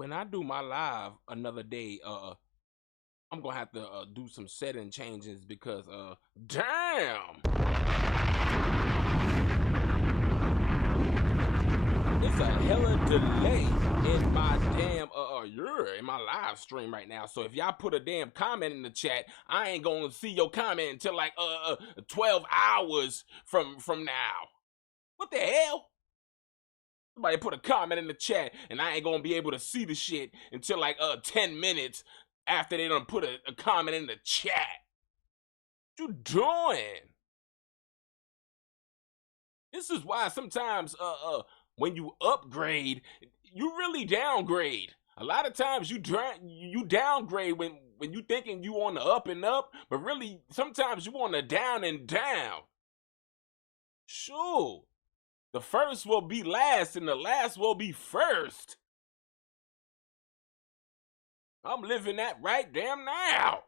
when I do my live another day, I'm gonna have to do some setting changes because damn, it's a hella delay in my damn in my live stream right now. So if y'all put a damn comment in the chat, I ain't gonna see your comment until like 12 hours from now. What the hell? Somebody put a comment in the chat and I ain't gonna be able to see the shit until like 10 minutes after they done put a comment in the chat. What you doing? This is why sometimes when you upgrade, you really downgrade. A lot of times you downgrade when you thinking you on the up and up, but really sometimes you on the down and down. Sure. The first will be last and the last will be first. I'm living that right damn now.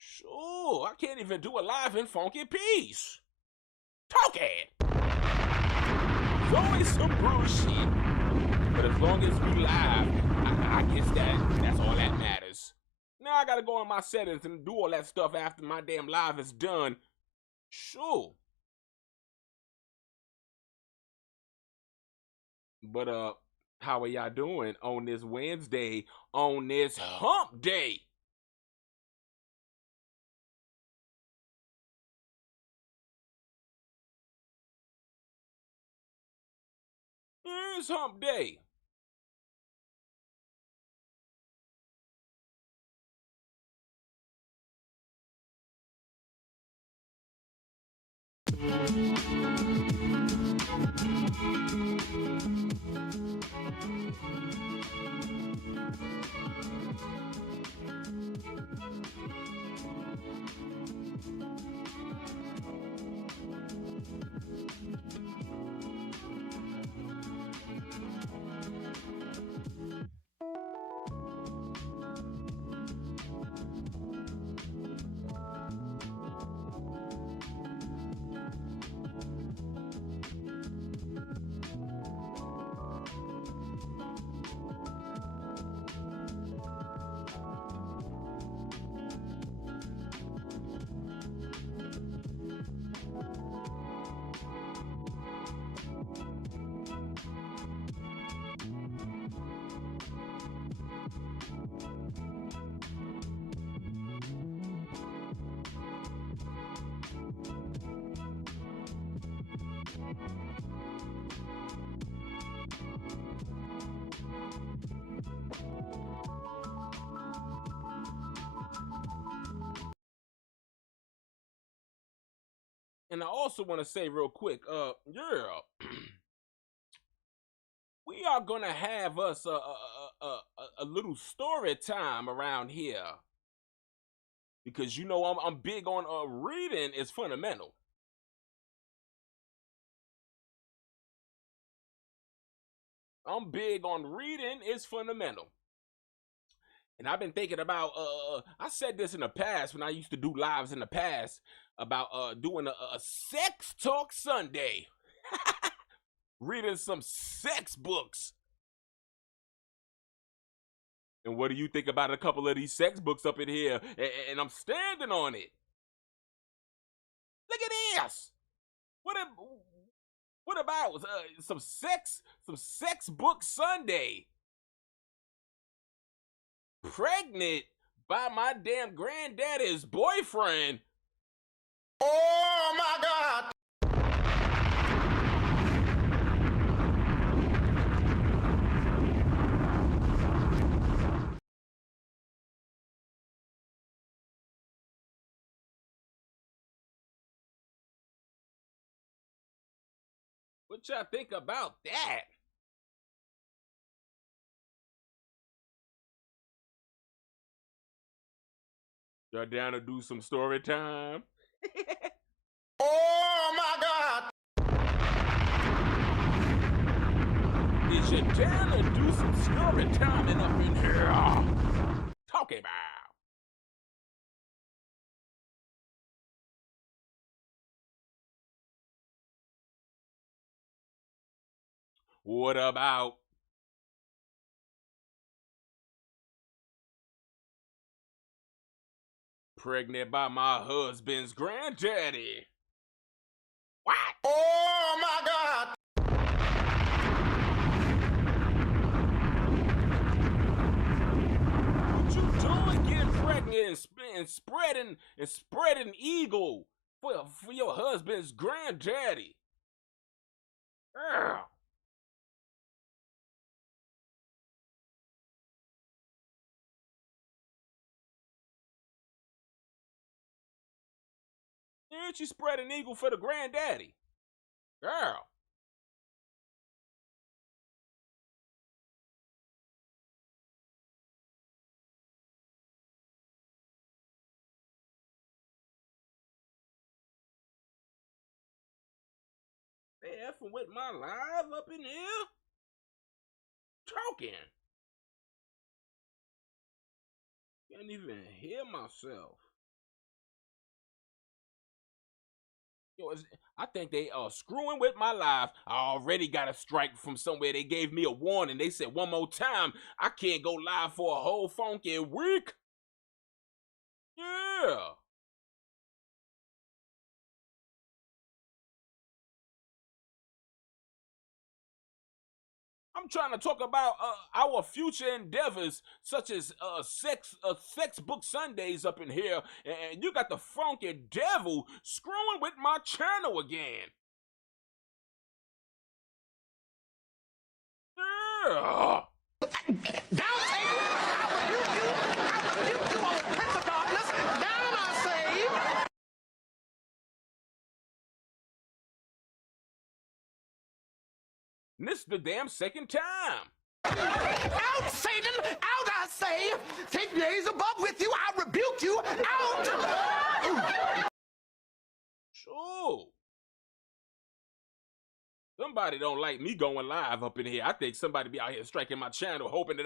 Sure, I can't even do a live in funky peace. Talk it. It's always some bullshit. But as long as we live, I guess that's all that matters. Now I gotta go on my settings and do all that stuff after my damn live is done. Sure. But how are y'all doing on this Wednesday, on this hump day? It's hump day. And I also want to say real quick, we are gonna have us a little story time around here because you know I'm big on reading is fundamental. I'm big on reading is fundamental. And I've been thinking about I said this in the past when I used to do lives in the past about doing a sex talk Sunday. Reading some sex books. And what do you think about a couple of these sex books up in here? And I'm standing on it. Look at this. What about some sex book Sunday? Pregnant by my damn granddaddy's boyfriend. Oh my God. What y'all think about that? Y'all down to do some story time? Oh my God! Is you down to do some story timing up in here? Talking about. What about pregnant by my husband's granddaddy? What? Oh my God! What you doing getting pregnant and spreading eagle for your husband's granddaddy? Girl. Ain't you spreading eagle for the granddaddy? Girl. They effing with my live up in here? Talking. Can't even hear myself. Yo, I think they are screwing with my life. I already got a strike from somewhere. They gave me a warning. They said one more time, I can't go live for a whole funky week. Yeah. I'm trying to talk about our future endeavors, such as sex book Sundays up in here, and you got the funky devil screwing with my channel again. Yeah. Down, Satan! I rebuke you on the prince of darkness! Down, I say! And this is the damn second time. Out, Satan! Out, I say! Take days above with you! I rebuke you! Out! Sure. Somebody don't like me going live up in here. I think somebody be out here striking my channel, hoping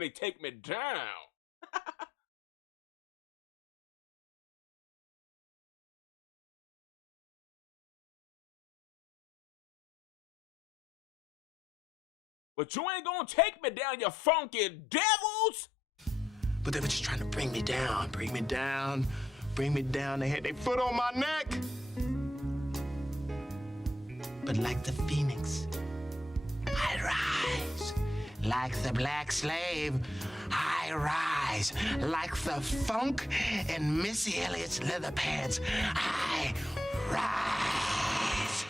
they take me down. But you ain't gonna take me down, you funky devils! But they were just trying to bring me down, bring me down, bring me down. They had their foot on my neck. But like the phoenix, I rise. Like the black slave, I rise. Like the funk in Missy Elliott's leather pants, I rise.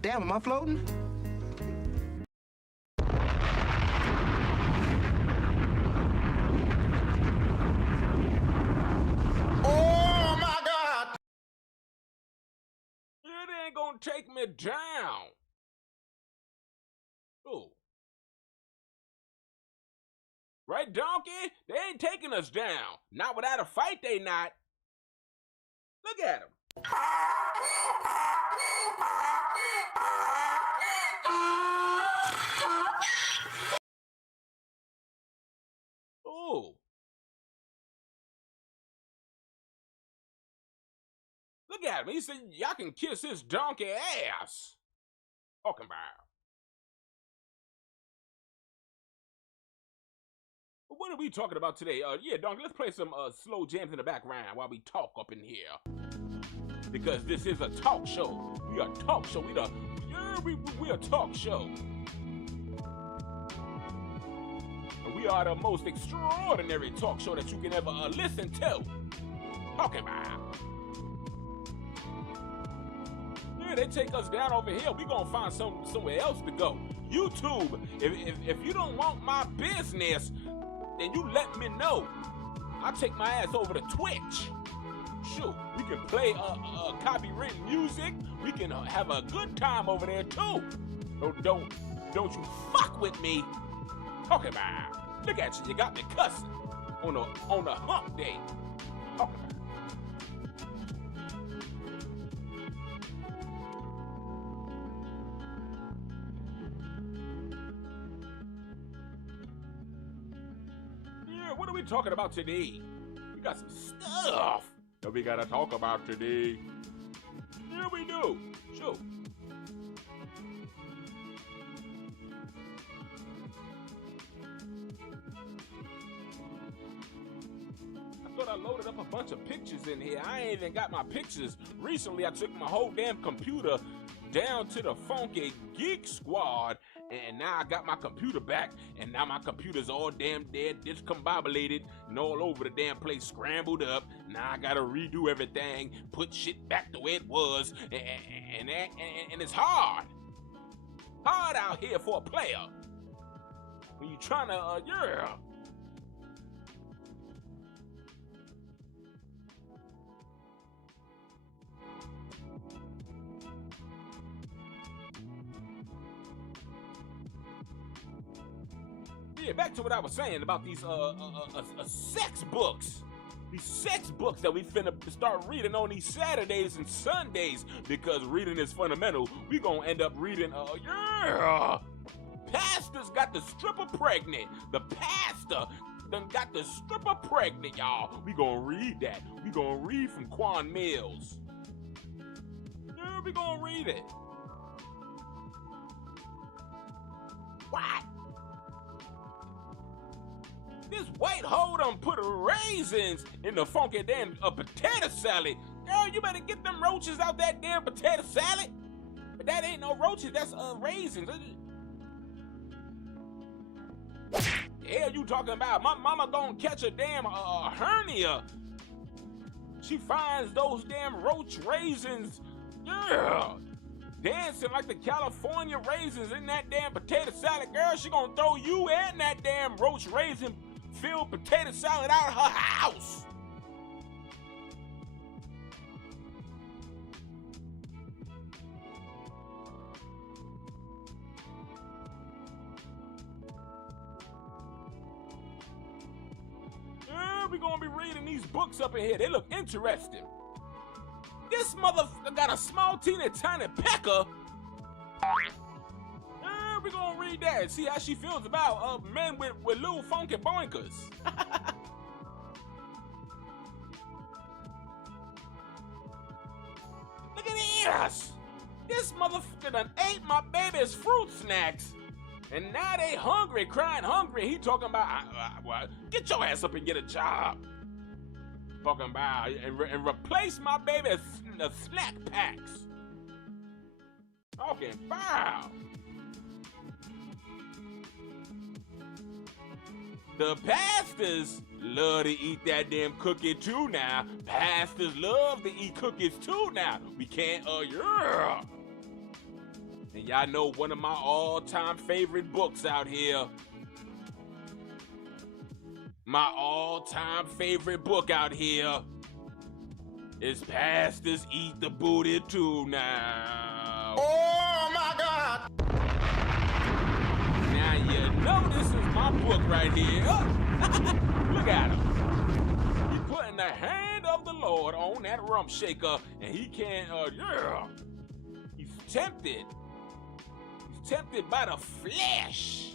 Damn, am I floating? Oh my God! It ain't gonna take me down. Ooh. Right, donkey? They ain't taking us down. Not without a fight, they not. Look at them. Ooh. Look at him. He said y'all can kiss his donkey ass. Talking about. What are we talking about today? Yeah, donkey, let's play some slow jams in the background while we talk up in here. Because this is a talk show. We are a talk show. We a talk show. And we are the most extraordinary talk show that you can ever listen to. Talking about. Yeah, they take us down over here. We gonna find somewhere else to go. YouTube. If you don't want my business, then you let me know. I'll take my ass over to Twitch. Shoot, we can play copywritten music. We can have a good time over there too. Don't you fuck with me. Talk about. Look at you. You got me cussing on a hump day. Talk about. Yeah, what are we talking about today? We got some stuff that we gotta talk about today. Yeah, we do. Sure. I loaded up a bunch of pictures in here. I ain't even got my pictures. Recently, I took my whole damn computer down to the Funky Geek Squad, and now I got my computer back, and now my computer's all damn dead, discombobulated, and all over the damn place, scrambled up. Now I gotta redo everything, put shit back the way it was, and it's hard. Hard out here for a player. When you trying to, yeah. Yeah, back to what I was saying about these sex books. These sex books that we finna start reading on these Saturdays and Sundays, because reading is fundamental. We gonna end up reading, yeah. Pastor's got the stripper pregnant. The pastor done got the stripper pregnant, y'all. We gonna read that. We gonna read from Quan Mills. Yeah, we gonna read it. What? This white hoe done put raisins in the funky damn potato salad. Girl, you better get them roaches out that damn potato salad. But that ain't no roaches, that's raisins. The hell you talking about? My mama gonna catch a damn hernia. She finds those damn roach raisins, yeah, dancing like the California raisins in that damn potato salad. Girl, she gonna throw you and that damn roach raisin filled potato salad out of her house. Yeah, we gonna be reading these books up in here. They look interesting. This motherfucker got a small, teeny, tiny pecker. Yeah, we gonna read that and see how she feels about men with little funky boinkers. Look at this. This motherfucker done ate my baby's fruit snacks, and now they hungry, crying hungry. He talking about, get your ass up and get a job. Talking about and replace my baby's snack packs. Talking about. The pastors love to eat that damn cookie too now. Pastors love to eat cookies too now. We can't, yeah. And y'all know one of my all-time favorite books out here. My all-time favorite book out here is Pastors Eat the Booty Too now. Oh my God! Now you know this is my book right here. Look at him. He putting the hand of the Lord on that rump shaker, and he can't, yeah. He's tempted. He's tempted by the flesh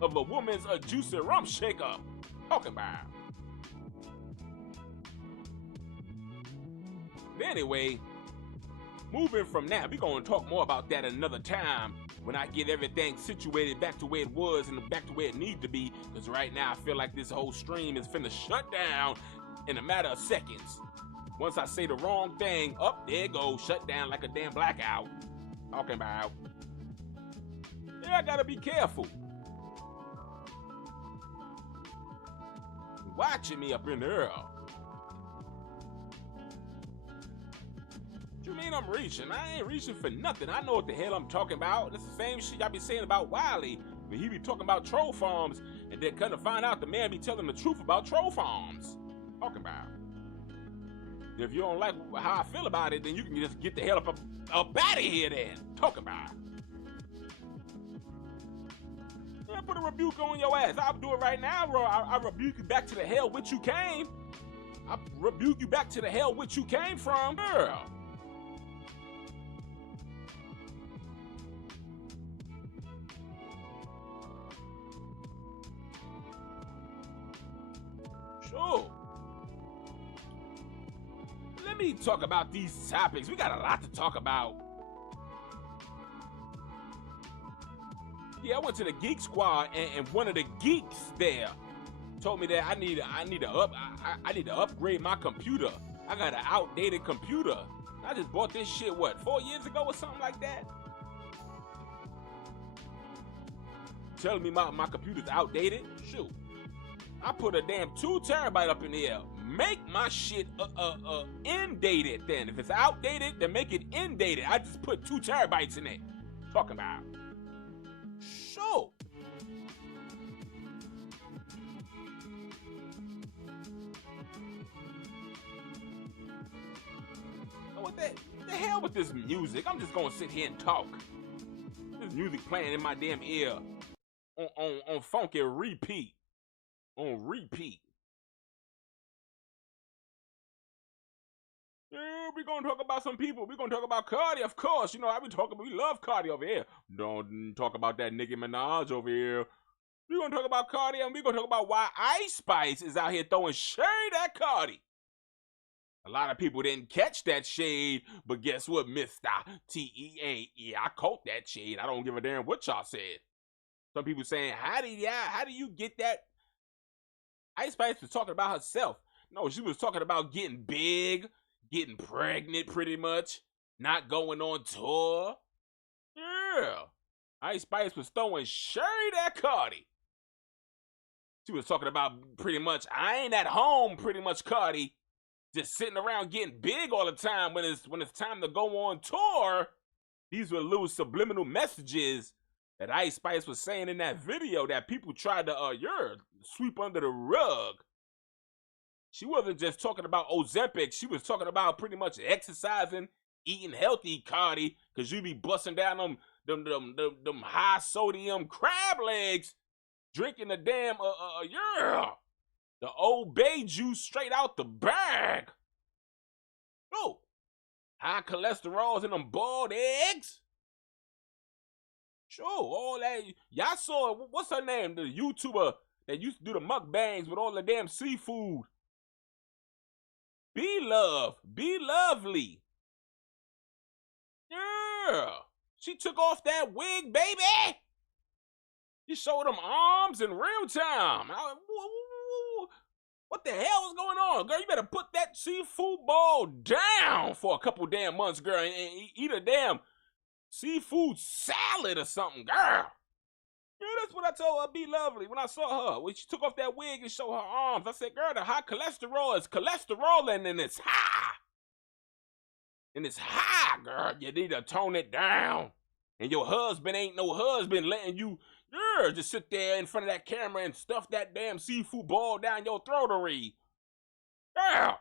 of a woman's juicy rump shaker. Talking about. But anyway, moving from that, we're gonna talk more about that another time when I get everything situated back to where it was and back to where it needs to be. Because right now I feel like this whole stream is finna shut down in a matter of seconds. Once I say the wrong thing, up there it goes, shut down like a damn blackout. Talking about. Yeah, I gotta be careful. Watching me up in there. What you mean I'm reaching? I ain't reaching for nothing. I know what the hell I'm talking about. It's the same shit I be saying about Wiley. When he be talking about troll farms, and then come to find out the man be telling the truth about troll farms. Talking about. If you don't like how I feel about it, then you can just get the hell up out of here then. Talking about. Yeah, put a rebuke on your ass. I'll do it right now, bro. I rebuke you back to the hell which you came. I rebuke you back to the hell which you came from, girl. Sure. Let me talk about these topics. We got a lot to talk about. Yeah, I went to the Geek Squad, and one of the geeks there, told me that I need to upgrade my computer. I got an outdated computer. I just bought this shit, what, 4 years ago or something like that? Telling me my computer's outdated? Shoot. I put a damn 2 terabyte up in here. Make my shit indated then. If it's outdated, then make it indated. I just put 2 terabytes in it. Talking about. Shoot. What the hell with this music? I'm just gonna sit here and talk. This music playing in my damn ear on funky repeat. On repeat. Yeah, we're gonna talk about some people. We're gonna talk about Cardi, of course. You know, we love Cardi over here. Don't talk about that Nicki Minaj over here. We're gonna talk about Cardi, and we're gonna talk about why Ice Spice is out here throwing shade at Cardi. A lot of people didn't catch that shade, but guess what, Mr. T.E.A.? Yeah, I caught that shade. I don't give a damn what y'all said. Some people saying, how do you get that? Ice Spice was talking about herself. No, she was talking about getting big, getting pregnant pretty much, not going on tour. Yeah. Ice Spice was throwing shade at Cardi. She was talking about pretty much, I ain't at home pretty much, Cardi. Just sitting around getting big all the time when it's time to go on tour. These were little subliminal messages that Ice Spice was saying in that video that people tried to sweep under the rug. She wasn't just talking about Ozempic. She was talking about pretty much exercising, eating healthy, Cardi, because you be busting down them high sodium crab legs, drinking the damn the Old Bay juice straight out the bag. Oh, high cholesterols in them boiled eggs. Sure, all that. Y'all saw, what's her name? The YouTuber that used to do the mukbangs with all the damn seafood. Be lovely. Yeah. She took off that wig, baby. She showed them arms in real time. What the hell is going on? Girl, you better put that seafood ball down for a couple damn months, girl, and eat a damn seafood salad or something, girl. Yeah, that's what I told her, Be Lovely, when I saw her. When she took off that wig and showed her arms, I said, girl, the high cholesterol is cholesterol and it's high. And it's high, girl. You need to tone it down. And your husband ain't no husband letting you, just sit there in front of that camera and stuff that damn seafood ball down your throatery. Girl.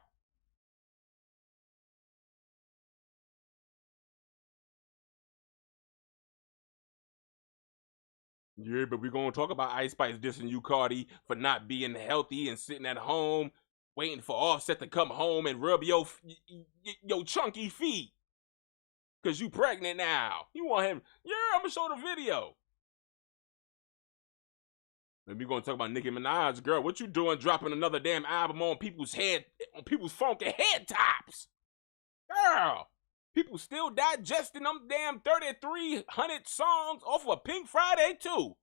Yeah, but we're going to talk about Ice Spice dissing you, Cardi, for not being healthy and sitting at home, waiting for Offset to come home and rub your chunky feet. Because you pregnant now. You want him. Yeah, I'm going to show the video. And we're going to talk about Nicki Minaj. Girl, what you doing dropping another damn album on people's funky head tops? Girl. People still digesting them damn 3,300 songs off of Pink Friday, too.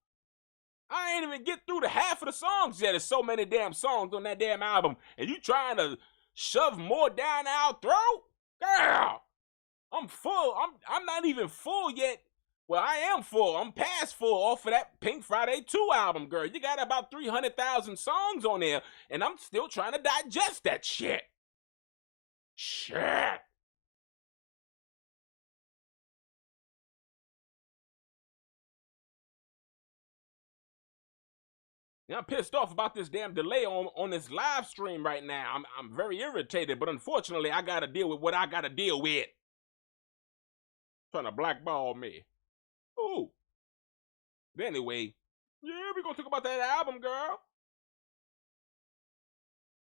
I ain't even get through the half of the songs yet. There's so many damn songs on that damn album. And you trying to shove more down our throat? Girl, I'm full. I'm not even full yet. Well, I am full. I'm past full off of that Pink Friday 2 album, girl. You got about 300,000 songs on there, and I'm still trying to digest that shit. Shit. Yeah, I'm pissed off about this damn delay on this live stream right now. I'm very irritated, but unfortunately, I gotta deal with what I gotta deal with. Trying to blackball me. Ooh. But anyway, yeah, we're gonna talk about that album, girl.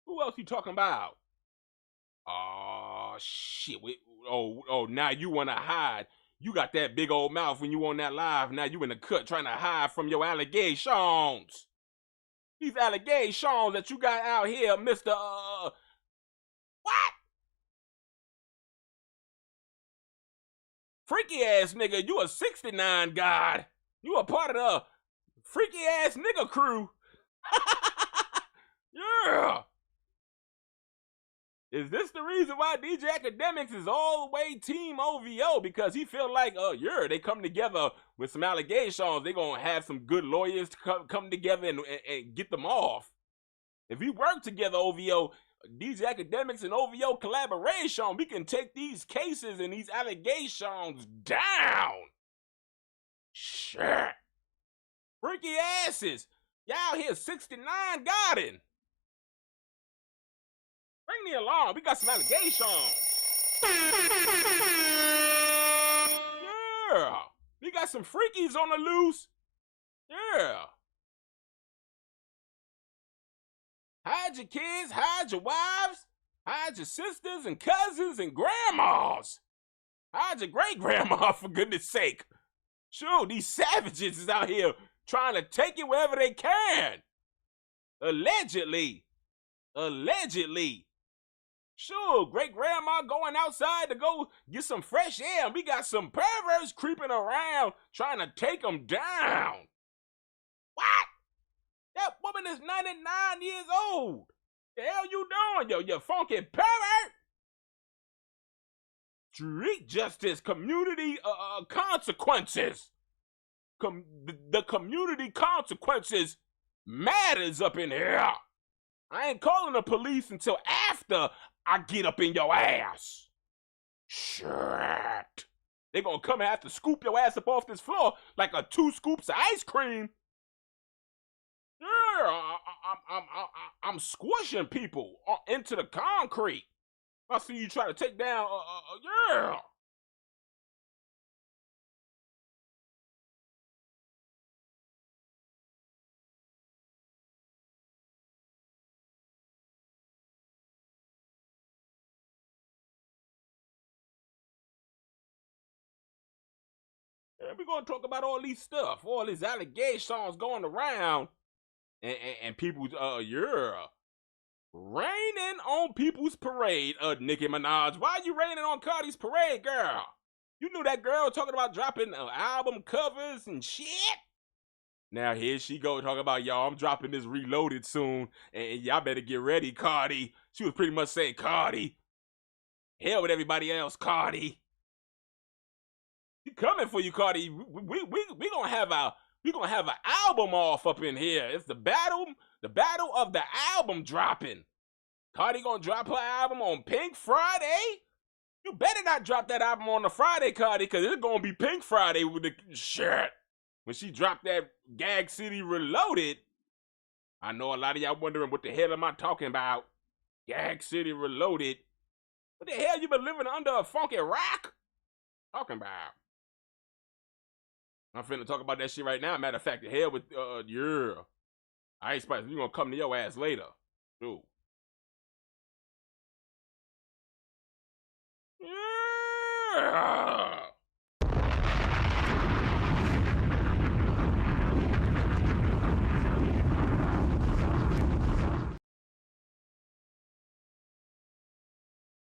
Who else you talking about? Oh, shit. Now you wanna hide. You got that big old mouth when you on that live. Now you in the cut trying to hide from your allegations. These allegations that you got out here, Mr. What? Freaky ass nigga, you a 69 god. You a part of the freaky ass nigga crew. Yeah. Is this the reason why DJ AKADEMIKS is all the way team OVO? Because he feel like, they come together with some allegations. They gonna have some good lawyers to come together and get them off. If we work together, OVO, DJ AKADEMIKS and OVO collaboration, we can take these cases and these allegations down. Shit. Freaky asses. Y'all here 69 Garden. Bring me along. We got some allegations. Yeah. We got some freakies on the loose. Yeah. Hide your kids, hide your wives, hide your sisters and cousins and grandmas. Hide your great-grandma, for goodness sake. Sure, these savages is out here trying to take it wherever they can. Allegedly. Sure, great-grandma going outside to go get some fresh air, and we got some perverts creeping around trying to take them down. What? That woman is 99 years old. The hell you doing, you funky pervert? Street justice, community consequences. The community consequences matters up in here. I ain't calling the police until after I get up in your ass. Shit. They gonna come and have to scoop your ass up off this floor like a 2 scoops of ice cream. Yeah, I'm squishing people into the concrete. I see you try to take down, yeah. We're gonna talk about all these stuff, all these allegations going around, and people, raining on people's parade. Nicki Minaj, why you raining on Cardi's parade, girl? You knew that girl talking about dropping album covers and shit. Now here she go talking about, y'all, I'm dropping this Reloaded soon, and y'all better get ready, Cardi. She was pretty much saying, Cardi, hell with everybody else, Cardi. He coming for you, Cardi. We gonna have an album off up in here. It's the battle of the album dropping. Cardi gonna drop her album on Pink Friday. You better not drop that album on the Friday, Cardi, because it's gonna be Pink Friday with the shit. When she dropped that Gag City Reloaded, I know a lot of y'all wondering what the hell am I talking about? Gag City Reloaded. What the hell you been living under a funky rock? Talking about. I'm finna talk about that shit right now. Matter of fact, the hell with, yeah. Ice Spice, we gonna come to your ass later. Dude. Yeah.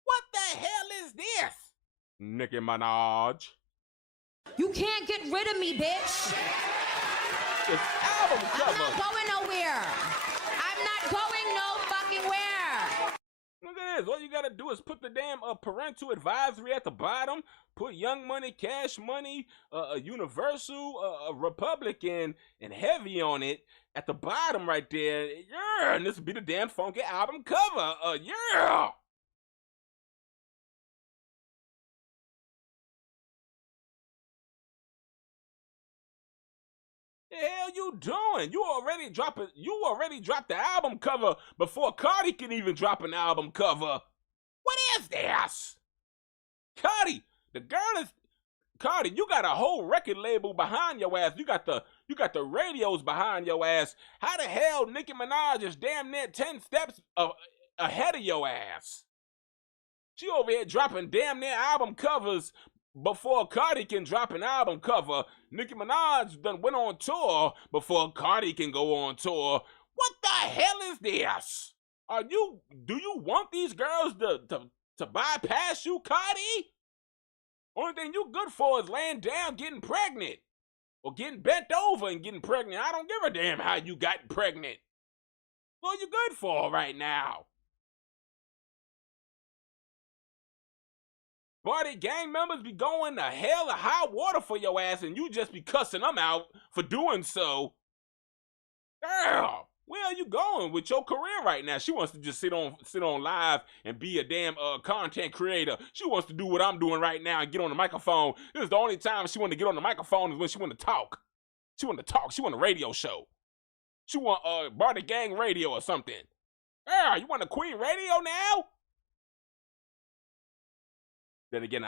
What the hell is this? Nicki Minaj. You can't get rid of me, bitch. It's album cover. I'm not going nowhere. I'm not going no fucking where. Look at this. All you gotta do is put the damn parental advisory at the bottom. Put Young Money, Cash Money, Universal, Republican, and Heavy on it at the bottom right there. Yeah, and this will be the damn funky album cover. Yeah. The hell you doing? You already dropped the album cover before Cardi can even drop an album cover. What is this? Cardi, Cardi, you got a whole record label behind your ass. You got the radios behind your ass. How the hell Nicki Minaj is damn near 10 steps ahead of your ass? She over here dropping damn near album covers before Cardi can drop an album cover. Nicki Minaj done went on tour before Cardi can go on tour. What the hell is this? Do you want these girls to bypass you, Cardi? Only thing you good for is laying down getting pregnant. Or getting bent over and getting pregnant. I don't give a damn how you got pregnant. What you good for right now? Buddy, gang members be going to hell or high water for your ass, and you just be cussing them out for doing so. Girl, where are you going with your career right now? She wants to just sit on live and be a damn content creator. She wants to do what I'm doing right now and get on the microphone. This is the only time she want to get on the microphone is when she want to talk. She want to talk. She want a radio show. She want Barty Gang Radio or something. Girl, you want a Queen Radio now? Then again,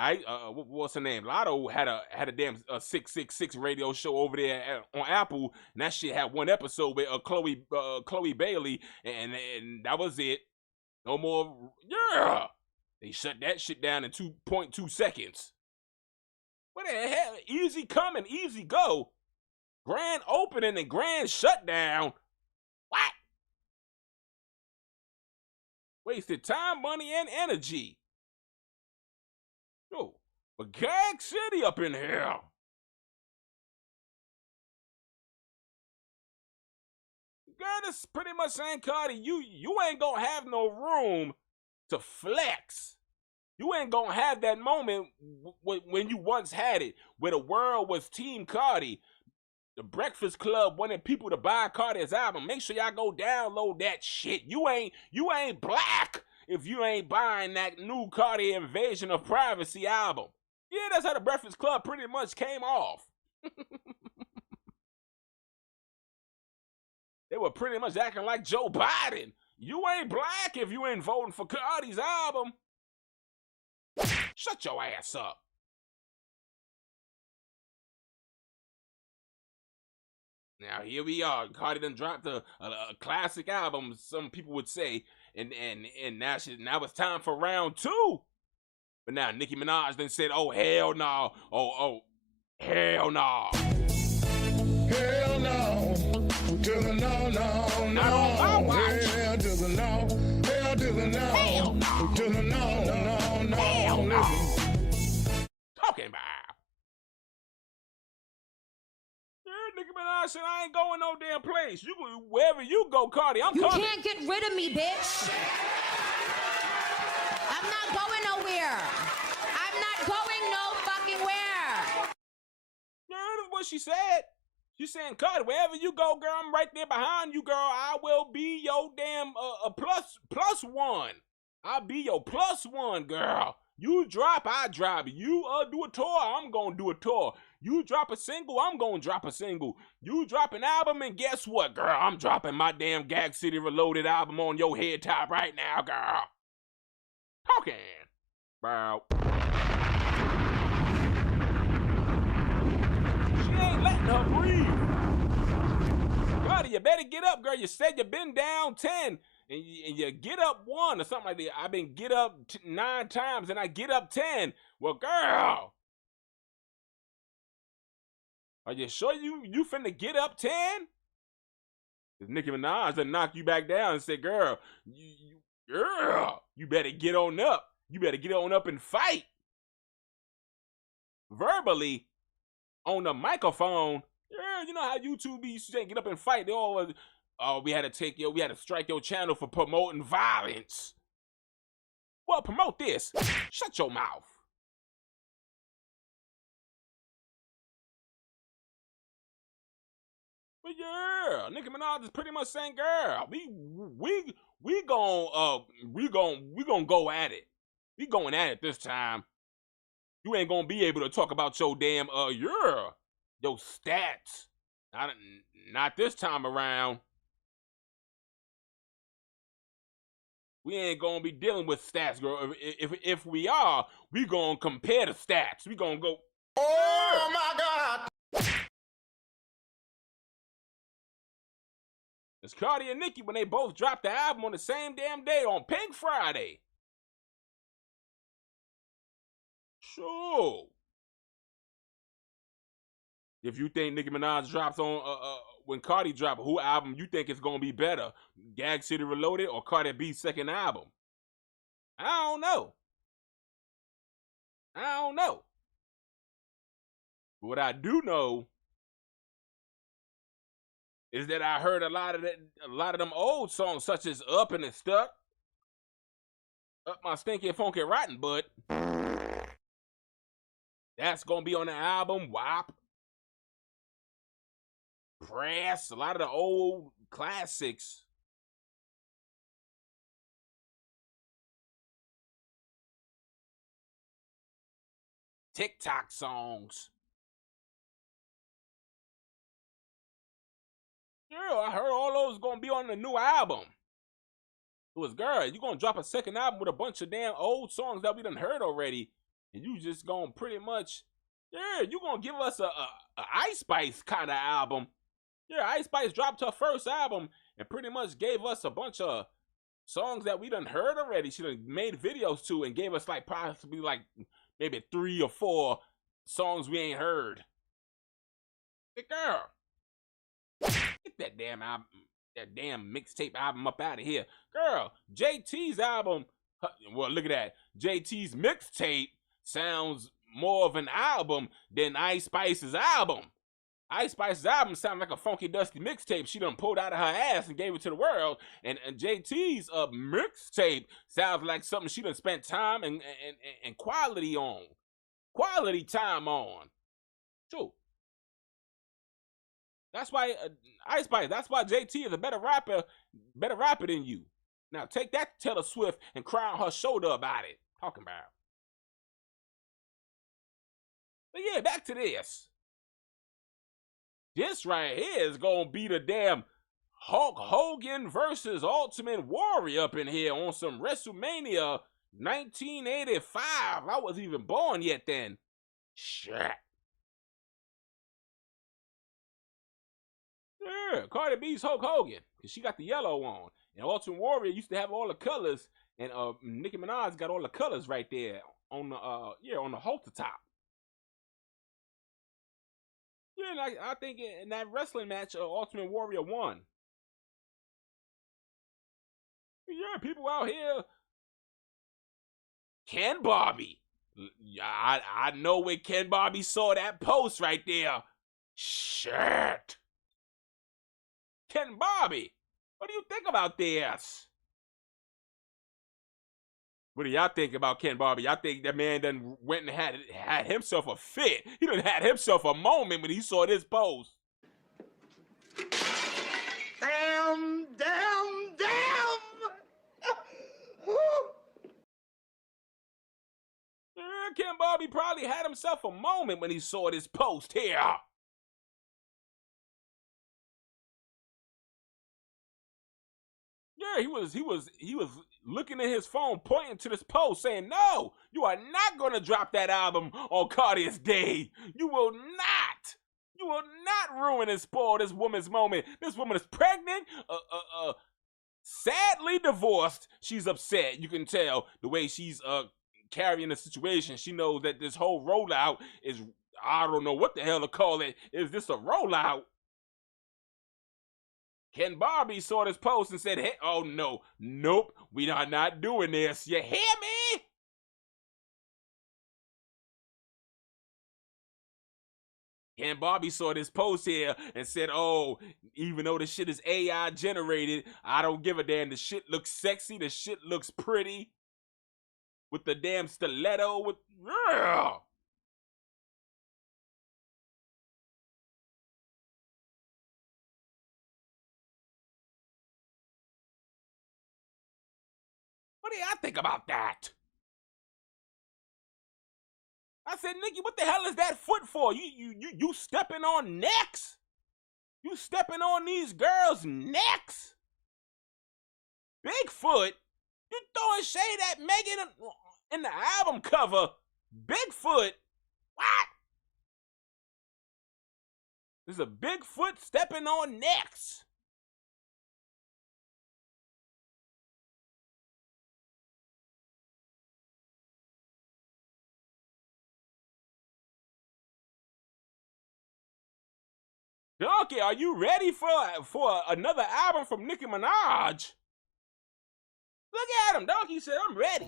what's her name? Lotto had a damn 666 radio show over there on Apple, and that shit had one episode with Chloe Bailey, and that was it. No more. Yeah, they shut that shit down in 2.2 seconds. What the hell? Easy come and easy go. Grand opening and grand shutdown. What? Wasted time, money, and energy. Oh, but Gag City up in here. Girl, this pretty much saying, Cardi, you ain't gonna have no room to flex. You ain't gonna have that moment when you once had it, where the world was Team Cardi. The Breakfast Club wanted people to buy Cardi's album. Make sure y'all go download that shit. You ain't black if you ain't buying that new Cardi Invasion of Privacy album. Yeah, that's how the Breakfast Club pretty much came off. They were pretty much acting like Joe Biden. You ain't black if you ain't voting for Cardi's album. Shut your ass up. Now here we are. Cardi done dropped a classic album, some people would say, and now it's time for round 2. But now Nicki Minaj then said, "Oh hell no, oh hell no, hell no, to the no, not on my watch, hell to the no, hell to the no, hell no, to the no, hell no." Talking about. Nicki Minaj said, "I ain't going no damn place. You wherever you go, Cardi, I'm coming." You can't get rid of me, bitch. I'm not going nowhere. I'm not going no fucking where. You heard what she said? She saying, "Cardi, wherever you go, girl, I'm right there behind you, girl. I will be your damn plus one. I'll be your plus one, girl. You drop, I drop. You do a tour, I'm gonna do a tour. You drop a single, I'm gonna drop a single. You drop an album, and guess what, girl? I'm dropping my damn Gag City Reloaded album on your head top right now, girl." Talking, bro. She ain't letting her breathe. Cardi, you better get up, girl. You said you been down 10. And you get up 1 or something like that. I've been get up 9 times and I get up 10. Well, girl, are you sure you finna get up 10? Because Nicki Minaj done knock you back down and said, "Girl, you better get on up. You better get on up and fight." Verbally, on the microphone, yeah, you know how YouTube be used to say, "Get up and fight." They always, "Oh, we had to strike your channel for promoting violence." Well, promote this. Shut your mouth. But yeah, Nicki Minaj is pretty much saying, "Girl, we gon' go at it. We going at it this time. You ain't gonna be able to talk about your damn your stats. Not this time around. We ain't gonna be dealing with stats, girl. If we are, we gonna compare the stats. We gonna go, oh my God. It's Cardi and Nicki when they both dropped the album on the same damn day on Pink Friday. Sure. If you think Nicki Minaj drops on when Cardi drop, who album you think is gonna be better? Gag City Reloaded or Cardi B's second album? I don't know. But what I do know is that I heard a lot of them old songs, such as Up and It's Stuck, Up My Stinky Funky Rotten Butt. That's gonna be on the album. WAP, Press, a lot of the old classics. TikTok songs. Girl, I heard all those gonna be on the new album. It was, girl, you gonna drop a second album with a bunch of damn old songs that we done heard already, and you just gonna pretty much, yeah, you gonna give us a Ice Spice kind of album. Yeah, Ice Spice dropped her first album and pretty much gave us a bunch of songs that we done heard already. She done made videos to and gave us like possibly like maybe 3 or 4 songs we ain't heard. Hey, girl, get that damn album, that damn mixtape album up out of here. Girl, JT's album, well, look at that. JT's mixtape sounds more of an album than Ice Spice's album. Ice Spice's album sounds like a funky, dusty mixtape she done pulled out of her ass and gave it to the world. And JT's mixtape sounds like something she done spent time and quality on. Quality time on. True. That's why Ice Spice, that's why JT is a better rapper than you. Now take that to Taylor Swift and cry on her shoulder about it. Talking about. But yeah, back to this. This right here is gonna be the damn Hulk Hogan versus Ultimate Warrior up in here on some WrestleMania 1985. I wasn't even born yet then. Shit. Yeah, Cardi B's Hulk Hogan, because she got the yellow on. And Ultimate Warrior used to have all the colors, and Nicki Minaj got all the colors right there on the on the halter top. Yeah, and I think in that wrestling match, Ultimate Warrior won. Yeah, people out here. Ken Bobby. I know where Ken Bobby saw that post right there. Shit. Ken Bobby, what do you think about this? What do y'all think about Ken Bobby? I think that man done went and had himself a fit. He done had himself a moment when he saw this post. Damn! Yeah, Ken Bobby probably had himself a moment when he saw this post here. Yeah, he was looking at his phone, pointing to this post, saying, "No, you are not gonna drop that album on Cartier's Day. You will not. You will not ruin and spoil this woman's moment. This woman is pregnant, sadly divorced. She's upset. You can tell the way she's carrying the situation. She knows that this whole rollout is, I don't know what the hell to call it. Is this a rollout?" Ken Bobby saw this post and said, "Hey, oh no, nope, we are not doing this. You hear me?" Ken Bobby saw this post here and said, "Oh, even though the shit is AI generated, I don't give a damn. The shit looks sexy. The shit looks pretty. With the damn stiletto, with, yeah." What do y'all think about that? I said, "Nikki, what the hell is that foot for? You stepping on necks? You stepping on these girls' necks? Bigfoot? You throwing shade at Megan in the album cover? Bigfoot? What? There's a Bigfoot stepping on necks." Donkey, are you ready for another album from Nicki Minaj? Look at him. Donkey said, "I'm ready."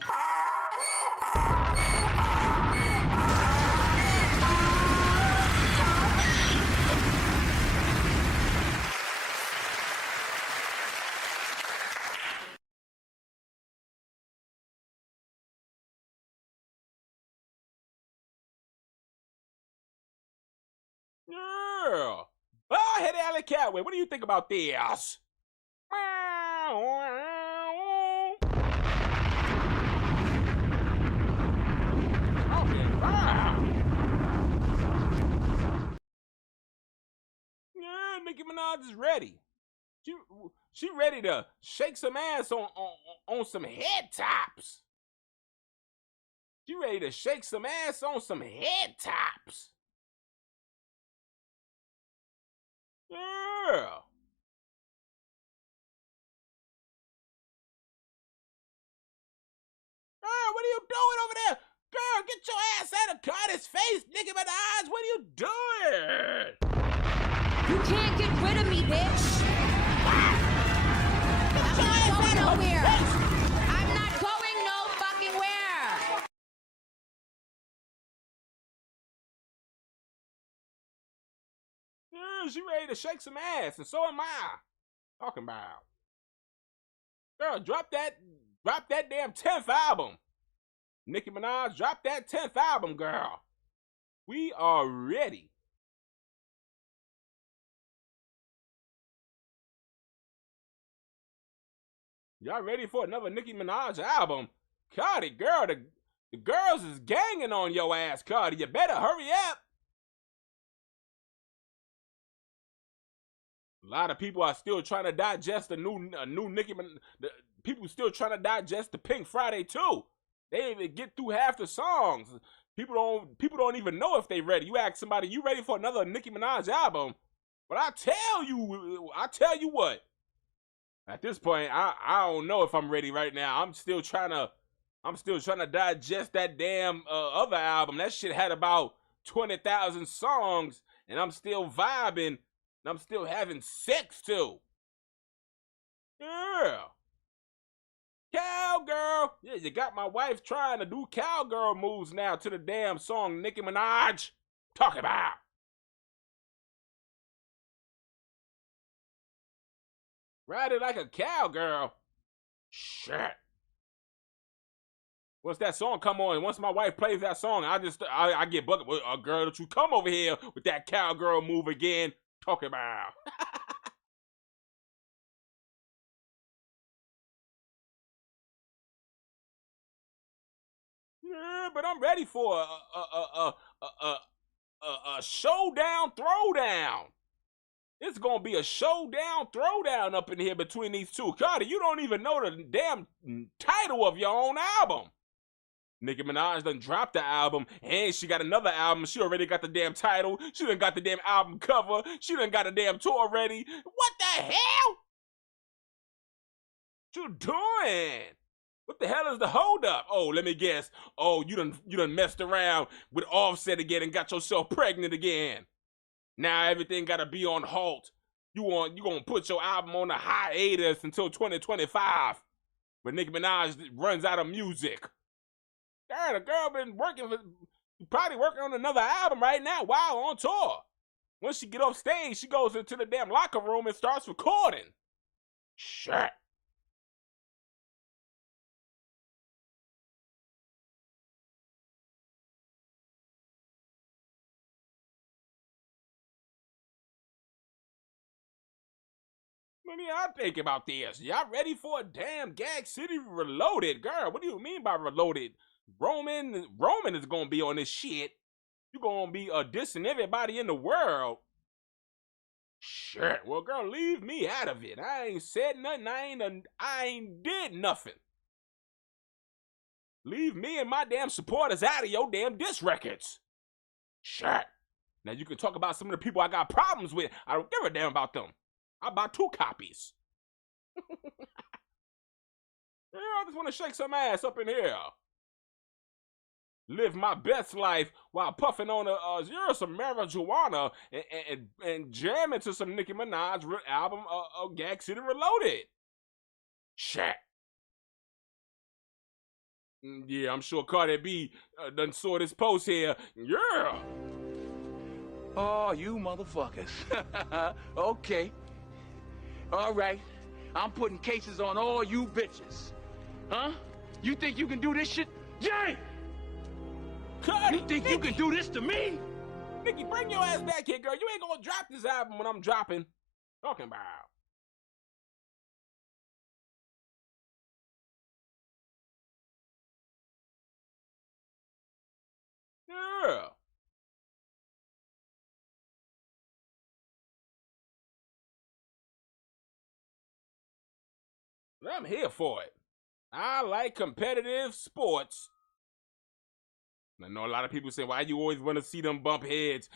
Yeah. Oh, Head Alley Catway, what do you think about this? Yeah, Nicki Minaj is ready. She ready to shake some ass on some head tops. She ready to shake some ass on some head tops. Yeah. Girl, what are you doing over there? Girl, get your ass out of Carter's face, Nicki Minaj. What are you doing? You can't get rid of me, bitch. I'm not going nowhere. I'm not going no fucking where. Yeah, she ready to shake some ass, and so am I. Talking about. Girl, drop that damn 10th album. Nicki Minaj, drop that 10th album, girl. We are ready. Y'all ready for another Nicki Minaj album? Cardi, girl, the girls is ganging on your ass, Cardi. You better hurry up. A lot of people are still trying to digest a new Nicki Minaj. People still trying to digest the Pink Friday too. They didn't even get through half the songs. People don't even know if they ready. You ask somebody, you ready for another Nicki Minaj album? But I tell you what. At this point, I don't know if I'm ready right now. I'm still trying to digest that damn other album. That shit had about 20,000 songs, and I'm still vibing, and I'm still having sex too. Yeah. Cowgirl. Yeah, you got my wife trying to do cowgirl moves now to the damn song Nicki Minaj. Talk about. Ride it like a cowgirl. Shit. Once that song come on, once my wife plays that song, I get bucket. Girl, don't you come over here with that cowgirl move again. Talk about. Yeah, but I'm ready for a showdown throwdown. It's gonna be a showdown throwdown up in here between these two. Cardi, you don't even know the damn title of your own album. Nicki Minaj done dropped the album, and she got another album. She already got the damn title. She done got the damn album cover. She done got a damn tour ready. What the hell? What you doing? What the hell is the holdup? Oh, let me guess. Oh, you done messed around with Offset again and got yourself pregnant again. Now everything gotta be on halt. You gonna put your album on a hiatus until 2025, when Nicki Minaj runs out of music. Girl, the girl been probably working on another album right now while on tour. Once she get off stage, she goes into the damn locker room and starts recording. Shit. What do y'all think about this? Y'all ready for a damn Gag City Reloaded? Girl, what do you mean by reloaded? Roman is gonna be on this shit. You gonna be dissing everybody in the world. Shit, well, girl, leave me out of it. I ain't said nothing. I ain't did nothing. Leave me and my damn supporters out of your damn diss records. Shit. Now you can talk about some of the people I got problems with. I don't give a damn about them. I bought 2 copies. Yeah, I just want to shake some ass up in here. Live my best life while puffing on some marijuana and jamming to some Nicki Minaj album, Gag City Reloaded. Shit. Yeah, I'm sure Cardi B done saw this post here. Yeah. Oh, you motherfuckers. Okay. All right. I'm putting cases on all you bitches. Huh? You think you can do this shit? Yay! Cardi, You think you can do this to me? Nikki, bring your ass back here, girl. You ain't gonna drop this album when I'm dropping. Talking about. Yeah. I'm here for it. I like competitive sports. I know a lot of people say, why you always want to see them bump heads?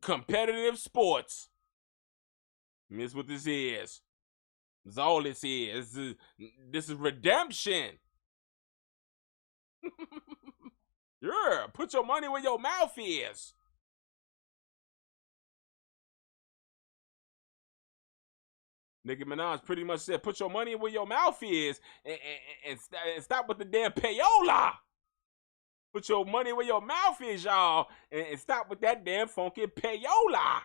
Competitive sports. And this is what this is. That's all this is. This is redemption. Yeah, put your money where your mouth is. Nicki Minaj pretty much said, put your money where your mouth is and stop with the damn payola. Put your money where your mouth is, y'all, and stop with that damn funky payola.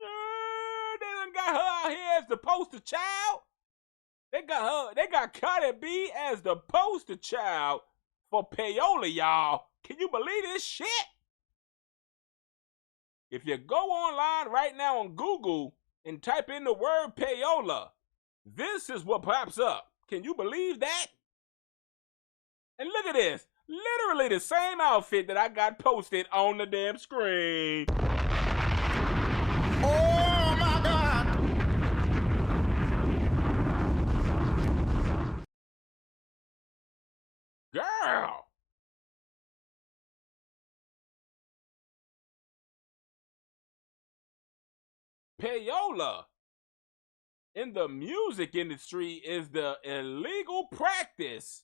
They done got her out here as the poster child. They got Cardi B as the poster child for payola, y'all. Can you believe this shit? If you go online right now on Google and type in the word payola, this is what pops up. Can you believe that? And look at this. Literally the same outfit that I got posted on the damn screen. Oh my God! Girl. Payola in the music industry is the illegal practice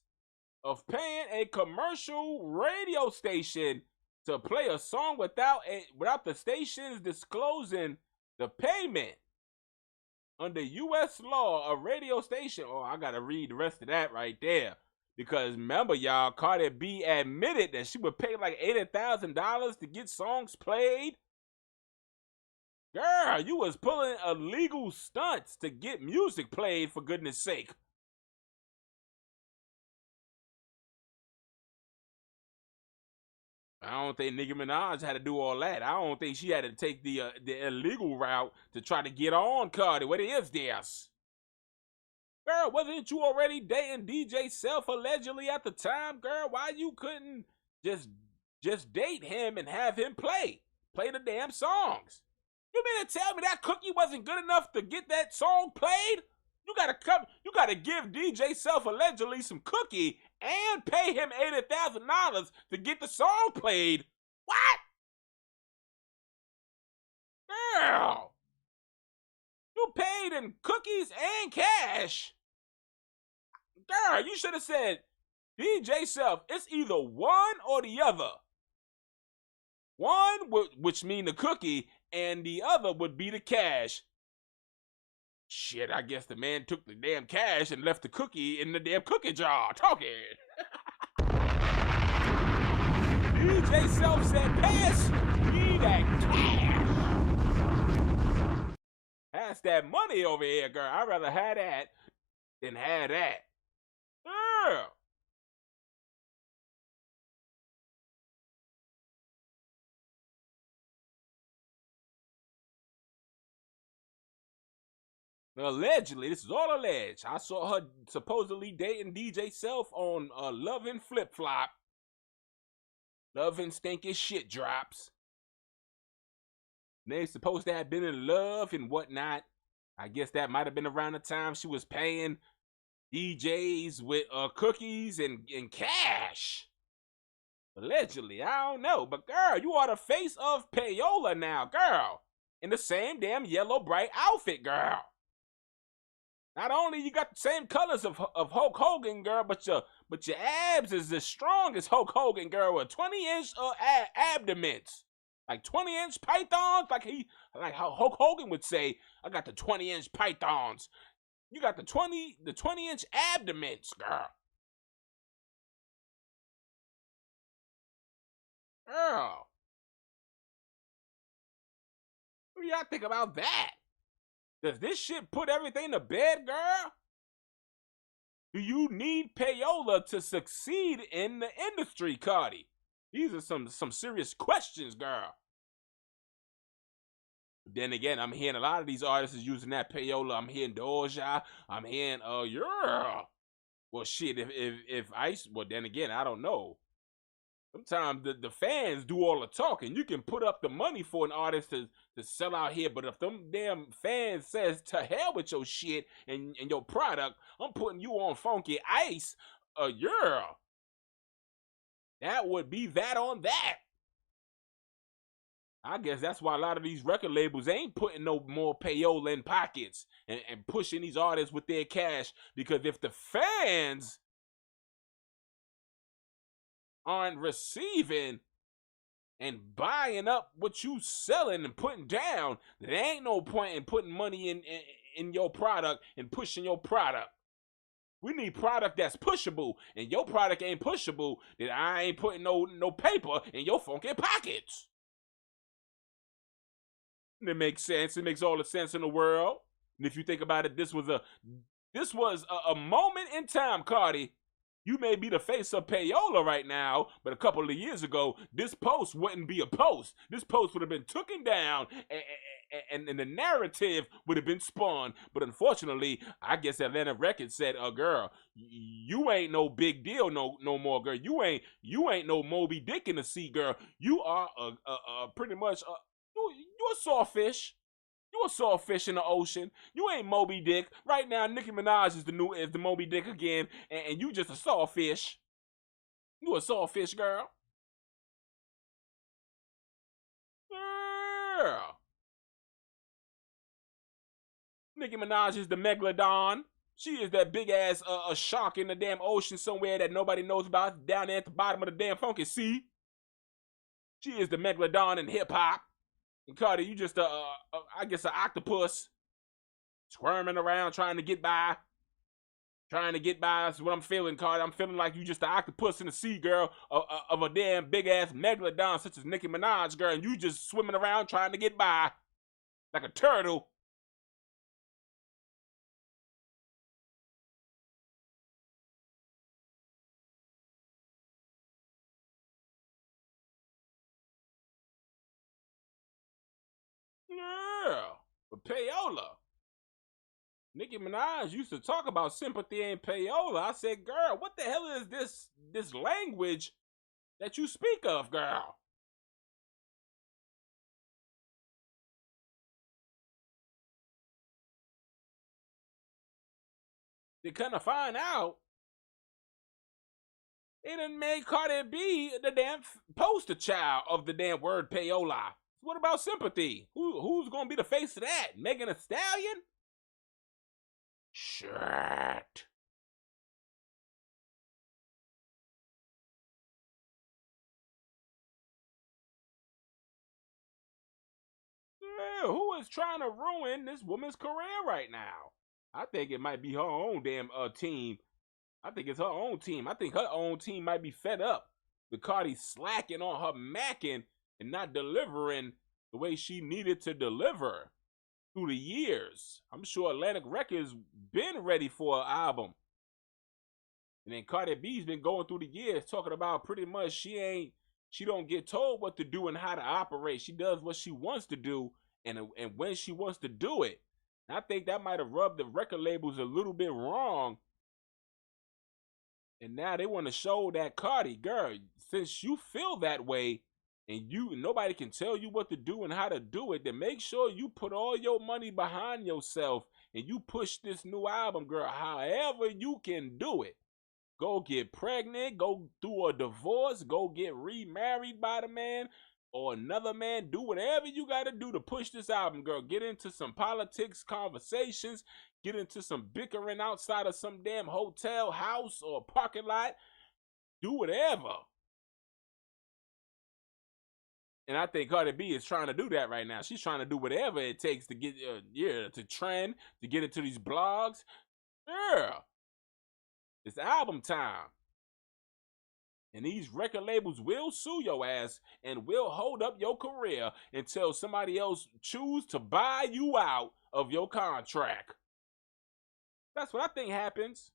of paying a commercial radio station to play a song without the stations disclosing the payment. Under U.S. law, a radio station, I gotta read the rest of that right there. Because remember, y'all, Cardi B admitted that she would pay like $80,000 to get songs played. Girl, you was pulling illegal stunts to get music played, for goodness sake. I don't think Nicki Minaj had to do all that. I don't think she had to take the illegal route to try to get on Cardi. What is this? Girl, wasn't you already dating DJ Self allegedly at the time, girl? Why you couldn't just date him and have him play the damn songs? You mean to tell me that cookie wasn't good enough to get that song played? You gotta give DJ Self allegedly some cookie and pay him $80,000 to get the song played. What? Girl, you paid in cookies and cash. Girl, you should have said, DJ Self, it's either one or the other. One which mean the cookie, and the other would be the cash. Shit, I guess the man took the damn cash and left the cookie in the damn cookie jar. Talking. DJ Self said, pass me that cash. Pass that money over here, girl. I'd rather have that than have that. Girl. Allegedly, this is all alleged. I saw her supposedly dating DJ Self on Love and Flip Flop. Love and Stinky Shit Drops. They supposed to have been in love and whatnot. I guess that might have been around the time she was paying DJs with cookies and cash. Allegedly, I don't know. But girl, you are the face of payola now, girl. In the same damn yellow bright outfit, girl. Not only you got the same colors of Hulk Hogan, girl, but your abs is as strong as Hulk Hogan, girl, with 20-inch abdomens. Like 20-inch pythons, like how Hulk Hogan would say, I got the 20-inch pythons. You got the 20-inch abdomens, girl. Girl. What do y'all think about that? Does this shit put everything to bed, girl? Do you need payola to succeed in the industry, Cardi? These are some serious questions, girl. Then again, I'm hearing a lot of these artists is using that payola. I'm hearing Doja. I'm hearing yeah. Well, shit. If Ice, well, then again, I don't know. Sometimes the fans do all the talking. You can put up the money for an artist to sell out here, but if them damn fans says to hell with your shit and your product, I'm putting you on Funky Ice, yeah. That would be that on that. I guess that's why a lot of these record labels ain't putting no more payola in pockets and pushing these artists with their cash, because if the fans aren't receiving and buying up what you selling and putting down, there ain't no point in putting money in your product and pushing your product. We need product that's pushable, and your product ain't pushable, then I ain't putting no paper in your funky pockets. And it makes sense. It makes all the sense in the world. And if you think about it, this was a moment in time, Cardi. You may be the face of payola right now, but a couple of years ago, this post wouldn't be a post. This post would have been taken down, and the narrative would have been spun. But unfortunately, I guess Atlanta Records said, girl, you ain't no big deal no more, girl. You ain't no Moby Dick in the sea, girl. You are pretty much you a sawfish. You a sawfish in the ocean. You ain't Moby Dick. Right now, Nicki Minaj is the Moby Dick again, and you just a sawfish. You a sawfish, girl. Girl. Nicki Minaj is the megalodon. She is that big ass a shark in the damn ocean somewhere that nobody knows about, down there at the bottom of the damn funky sea. She is the megalodon in hip hop. And Cardi, you just I guess an octopus squirming around trying to get by. Trying to get by is what I'm feeling, Cardi. I'm feeling like you just an octopus in the sea, girl, of a damn big ass megalodon such as Nicki Minaj, girl, and you just swimming around trying to get by like a turtle. Yeah, but payola. Nicki Minaj used to talk about sympathy and payola. I said, girl, what the hell is this language that you speak of, girl? To kind of find out, they done made Cardi B the damn poster child of the damn word payola. What about sympathy? Who's gonna be the face of that? Megan Thee Stallion? Shit. Yeah, who is trying to ruin this woman's career right now? I think it might be her own damn team. I think it's her own team. I think her own team might be fed up with Cardi slacking on her macking and not delivering the way she needed to deliver through the years. I'm sure Atlantic Records been ready for an album. And then Cardi B's been going through the years talking about pretty much she don't get told what to do and how to operate. She does what she wants to do and when she wants to do it. And I think that might have rubbed the record labels a little bit wrong. And now they want to show that Cardi, girl, since you feel that way and nobody can tell you what to do and how to do it, then make sure you put all your money behind yourself and you push this new album, girl, however you can do it. Go get pregnant, go through a divorce, go get remarried by the man or another man. Do whatever you got to do to push this album, girl. Get into some politics conversations. Get into some bickering outside of some damn hotel, house, or parking lot. Do whatever. And I think Cardi B is trying to do that right now. She's trying to do whatever it takes to get, to trend, to get into these blogs. Yeah. It's album time. And these record labels will sue your ass and will hold up your career until somebody else choose to buy you out of your contract. That's what I think happens.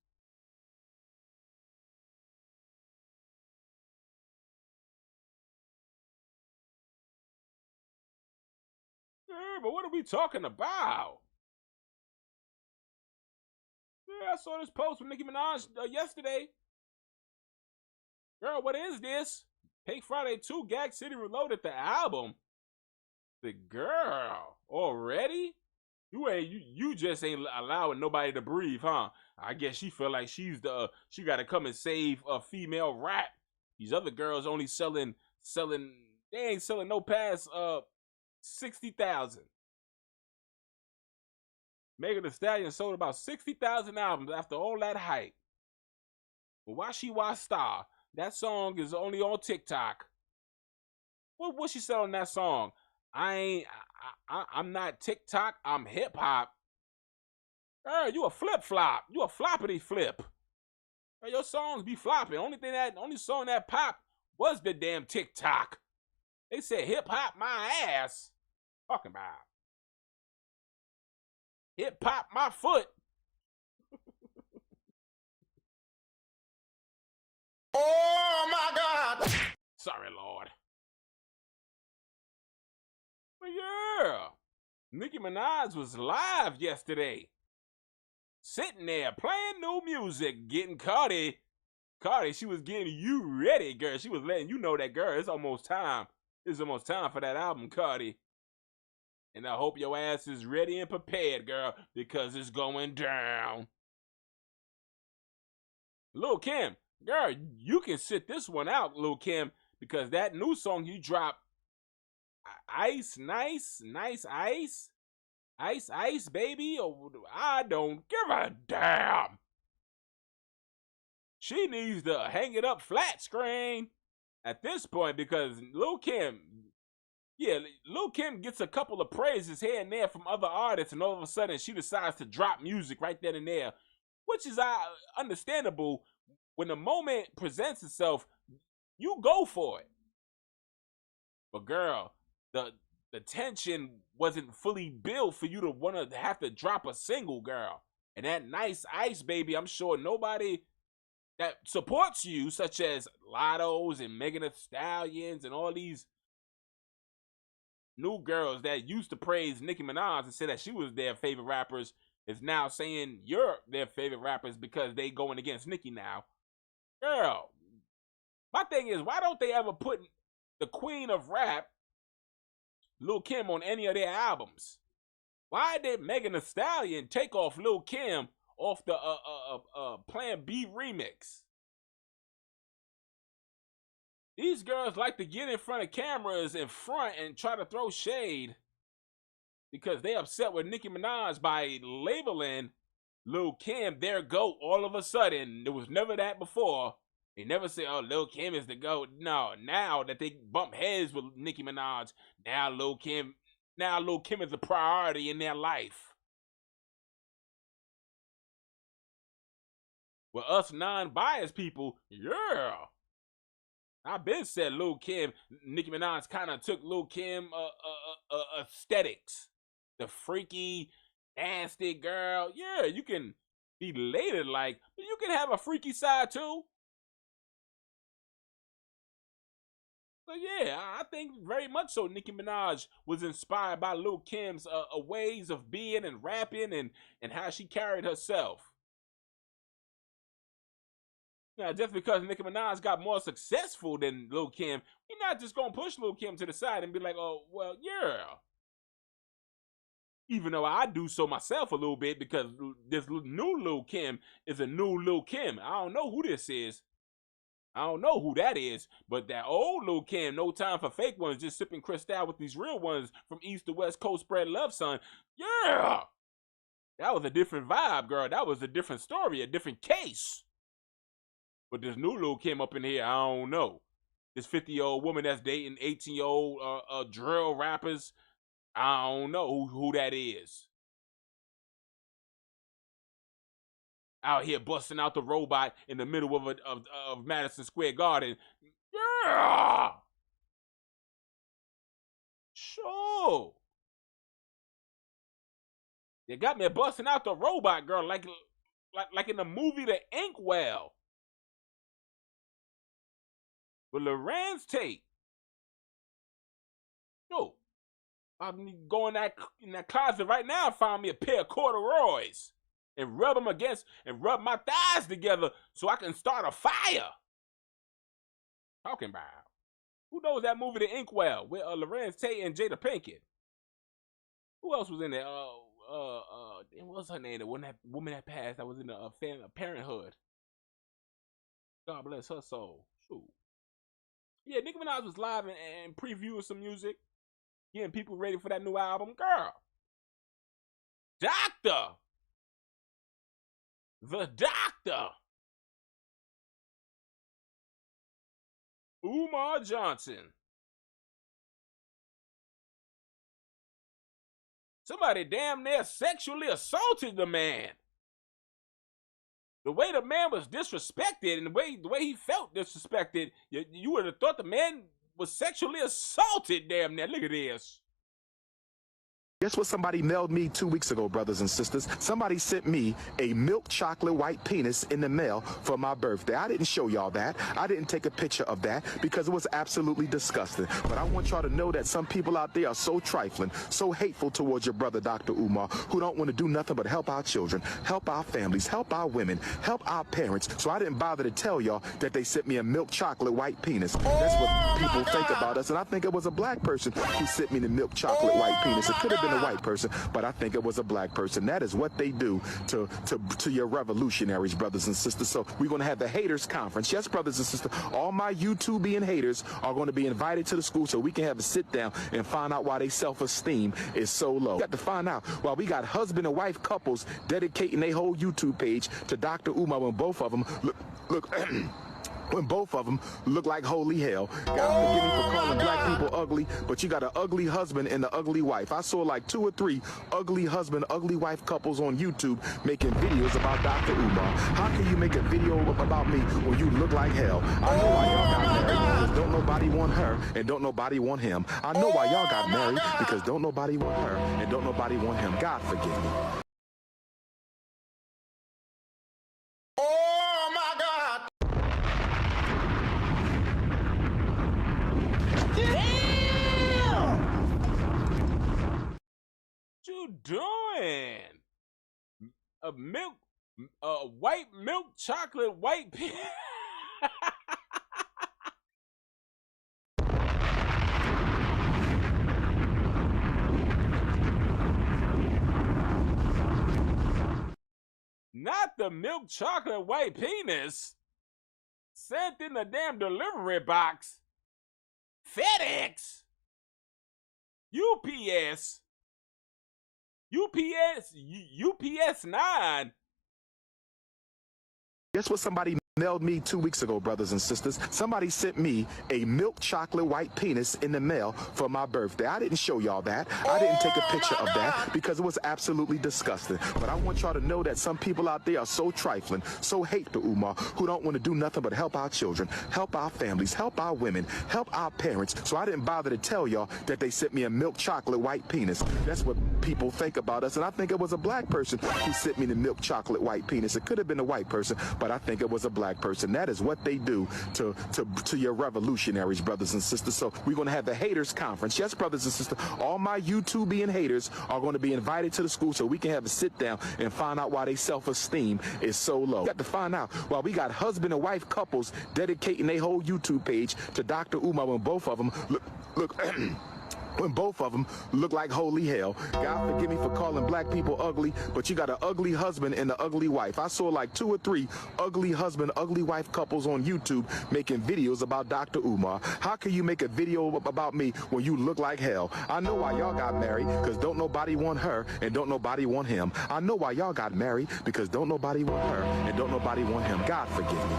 but what are we talking about? Yeah, I saw this post from Nicki Minaj yesterday. Girl, what is this? Pink Friday 2, Gag City Reloaded, the album. The girl, already? You just ain't allowing nobody to breathe, huh? I guess she feel like she gotta come and save a female rap. These other girls only selling, they ain't selling no past 60,000. Megan Thee Stallion sold about 60,000 albums after all that hype. But why she star? That song is only on TikTok. What she said on that song? I'm not TikTok, I'm hip hop. Girl, you a flip flop. You a floppity flip. Girl, your songs be flopping. Only song that popped was the damn TikTok. They said hip hop my ass. Talking about hip hop my foot. Oh my God! Sorry, Lord. But yeah, Nicki Minaj was live yesterday. Sitting there playing new music, getting Cardi, she was getting you ready, girl. She was letting you know that, girl, it's almost time. It's almost time for that album, Cardi. And I hope your ass is ready and prepared, girl, because it's going down. Lil' Kim, girl, you can sit this one out, Lil' Kim, because that new song you dropped, Ice, Ice, baby, I don't give a damn. She needs to hang it up flat screen at this point, because Lil' Kim gets a couple of praises here and there from other artists, and all of a sudden she decides to drop music right then and there, which is understandable. When the moment presents itself, you go for it. But girl, the tension wasn't fully built for you to want to have to drop a single, girl. And that Nice Ice, baby, I'm sure nobody that supports you, such as Lottos and Megan Thee Stallions and all these new girls that used to praise Nicki Minaj and say that she was their favorite rappers, is now saying you're their favorite rappers because they going against Nicki now. Girl, my thing is, why don't they ever put the queen of rap, Lil' Kim, on any of their albums? Why did Megan Thee Stallion take off Lil' Kim off the Plan B remix? These girls like to get in front of cameras in front and try to throw shade because they upset with Nicki Minaj by labeling Lil' Kim their GOAT all of a sudden. There was never that before. They never say, oh, Lil' Kim is the GOAT. No, now that they bump heads with Nicki Minaj, now Lil' Kim is a priority in their life. Well, us non-biased people, yeah. I've been said Lil' Kim, Nicki Minaj kind of took Lil' Kim aesthetics. The freaky, nasty girl. Yeah, you can be ladylike, but you can have a freaky side too. So yeah, I think very much so Nicki Minaj was inspired by Lil' Kim's ways of being and rapping and how she carried herself. Now, just because Nicki Minaj got more successful than Lil' Kim, we're not just gonna push Lil' Kim to the side and be like, oh, well, yeah. Even though I do so myself a little bit, because this new Lil' Kim is a new Lil' Kim. I don't know who this is. I don't know who that is, but that old Lil' Kim, no time for fake ones, just sipping Cristal with these real ones from East to West Coast, spread love, son. Yeah! That was a different vibe, girl. That was a different story, a different case. But this new Lil' Kim up in here, I don't know. This 50-year-old woman that's dating 18-year-old drill rappers, I don't know who that is. Out here busting out the robot in the middle of Madison Square Garden. Yeah! Sure. They got me busting out the robot, girl, like in the movie The Inkwell. With Lorenz Tate. No. I need to go in that closet right now and find me a pair of corduroys and rub them against and rub my thighs together so I can start a fire. Talking about. Who knows that movie, The Inkwell, with Lorenz Tate and Jada Pinkett? Who else was in there? What's her name? The one that woman that passed that was in the Parenthood. God bless her soul. Shoot. Yeah, Nicki Minaj was live and previewing some music, getting people ready for that new album. Girl. Doctor. The Doctor. Umar Johnson. Somebody damn near sexually assaulted the man. The way the man was disrespected and the way he felt disrespected, you would have thought the man was sexually assaulted damn near. Look at this. Guess what somebody mailed me 2 weeks ago, brothers and sisters? Somebody sent me a milk chocolate white penis in the mail for my birthday. I didn't show y'all that. I didn't take a picture of that because it was absolutely disgusting. But I want y'all to know that some people out there are so trifling, so hateful towards your brother, Dr. Umar, who don't want to do nothing but help our children, help our families, help our women, help our parents. So I didn't bother to tell y'all that they sent me a milk chocolate white penis. That's what people think about us. And I think it was a black person who sent me the milk chocolate white penis. It could have been a white person, but I think it was a black person. That is what they do to your revolutionaries, brothers and sisters. So we're going to have the haters conference. Yes, brothers and sisters, all my YouTubian haters are going to be invited to the school so we can have a sit down and find out why their self-esteem is so low. We got to find out why we got husband and wife couples dedicating their whole YouTube page to Dr. Umar when both of them look when both of them look like holy hell. God forgive me for calling black people ugly, but you got an ugly husband and an ugly wife. I saw like 2 or 3 ugly husband, ugly wife couples on YouTube making videos about Dr. Umar. How can you make a video about me when you look like hell? I know why y'all got married, because don't nobody want her and don't nobody want him. I know why y'all got married, because don't nobody want her and don't nobody want him. God forgive me. Oh my God! What you doing? A white milk chocolate white penis. Not the milk chocolate white penis. Sent in the damn delivery box. FedEx. UPS 9. Guess what somebody mailed me 2 weeks ago, brothers and sisters? Somebody sent me a milk chocolate white penis in the mail for my birthday. I didn't show y'all that. I didn't take a picture of that because it was absolutely disgusting. But I want y'all to know that some people out there are so trifling, so hateful, Umar, who don't want to do nothing but help our children, help our families, help our women, help our parents. So I didn't bother to tell y'all that they sent me a milk chocolate white penis. That's what people think about us. And I think it was a black person who sent me the milk chocolate white penis. It could have been a white person, but I think it was a black person. That is what they do to your revolutionaries, brothers and sisters. So we're going to have the haters conference. Yes, brothers and sisters, all my YouTubian haters are going to be invited to the school so we can have a sit down and find out why their self-esteem is so low. We got to find out why we got husband and wife couples dedicating their whole YouTube page to Dr. Umar when both of them when both of them look like holy hell. God forgive me for calling black people ugly, but you got an ugly husband and an ugly wife. I saw like 2 or 3 ugly husband, ugly wife couples on YouTube making videos about Dr. Umar. How can you make a video about me when you look like hell? I know why y'all got married, because don't nobody want her and don't nobody want him. I know why y'all got married, because don't nobody want her and don't nobody want him. God forgive me.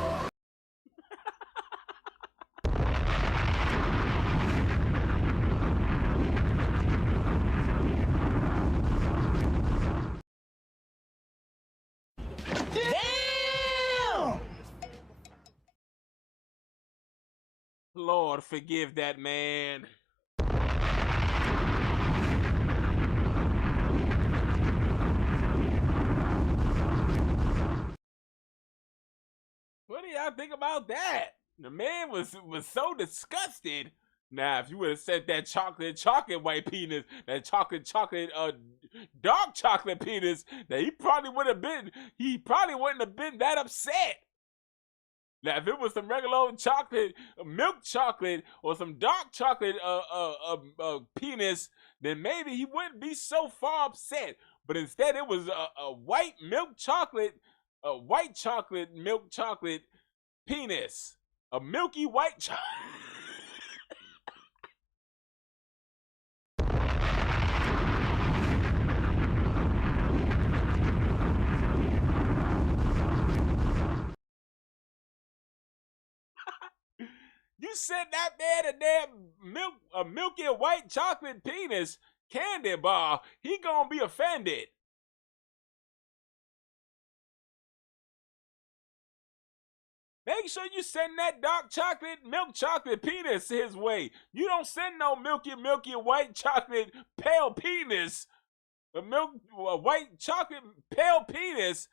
Lord, forgive that man. What do y'all think about that? The man was so disgusted Now, if you would have said that chocolate white penis, that dark chocolate penis, that he probably wouldn't have been that upset. Now, if it was some regular old chocolate, milk chocolate, or some dark chocolate penis, then maybe he wouldn't be so far upset. But instead, it was a white milk chocolate, milk chocolate penis. A milky white chocolate. You sent that man a milky white chocolate penis candy bar, he gonna be offended. Make sure you send that milk chocolate penis his way. You don't send no milky white chocolate pale penis, a white chocolate pale penis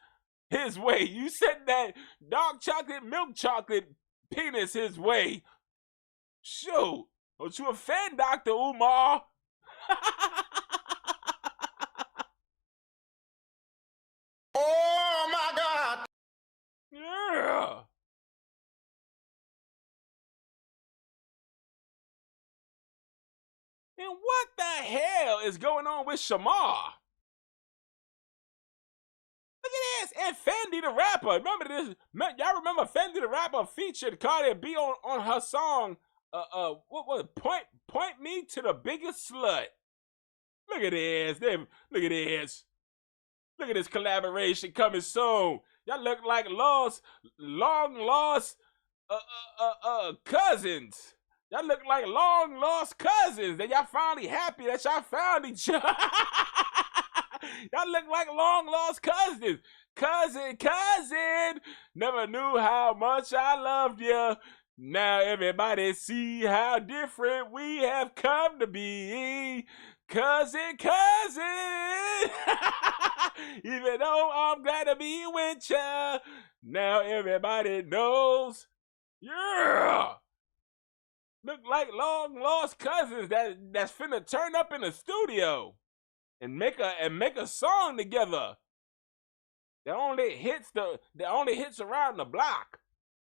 his way. You send that dark chocolate milk chocolate penis his way. Shoot, don't you offend Dr. Umar? Oh my God! Yeah. And what the hell is going on with Shamar? Look at this, and Fendi the rapper. Remember this? Y'all remember Fendi the rapper featured Cardi B on her song? What was it? Point me to the biggest slut. Look at this. Look at this. Look at this collaboration coming soon. Y'all look like long lost cousins. Y'all look like long lost cousins. That y'all finally happy that y'all found each other. Y'all look like long lost cousins. Cousin, never knew how much I loved you. Now everybody see how different we have come to be. Cousin. Even though I'm glad to be with ya, now everybody knows. Yeah. Look like long lost cousins that's finna turn up in the studio and make a song together. That only hits around the block.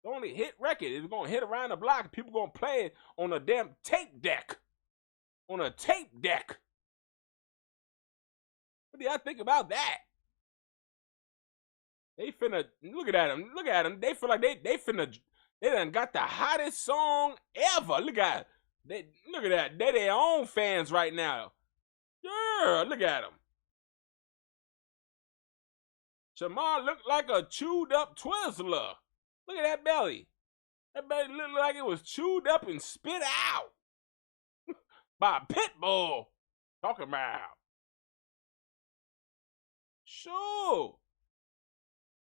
The only hit record is gonna hit around the block. People gonna play it on a damn tape deck. On a tape deck. What do y'all think about that? They finna look at them. They feel like they done got the hottest song ever. Look at that. They their own fans right now. Yeah, look at them. Shamar looked like a chewed up Twizzler. Look at that belly. That belly looked like it was chewed up and spit out by a pit bull. Talking about. Sure.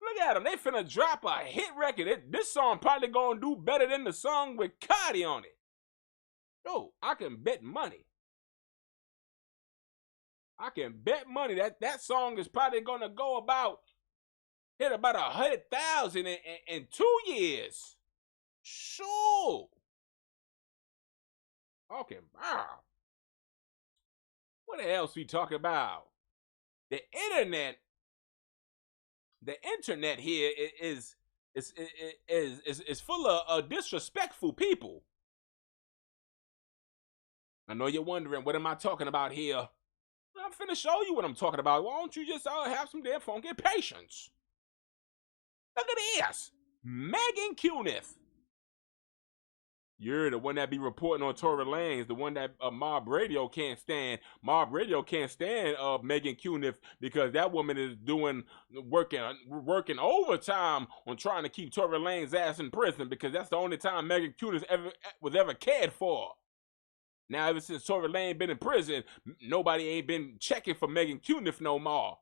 Look at them. They finna drop a hit record. This song probably gonna do better than the song with Cardi on it. Yo, I can bet money. That song is probably gonna go hit about 100,000 in 2 years. Sure. Okay, wow. What else we talk about? The internet here is full of disrespectful people. I know you're wondering, what am I talking about here? I'm finna show you what I'm talking about. Why don't you just have some damn funky patience? Look at this. Megan Cuniff. You're the one that be reporting on Tory Lanez, the one that Mob Radio can't stand. Mob Radio can't stand Megan Cuniff because that woman is working overtime on trying to keep Tory Lanez's ass in prison, because that's the only time Megan Cuniff was ever cared for. Now, ever since Tory Lanez been in prison, nobody ain't been checking for Megan Cuniff no more.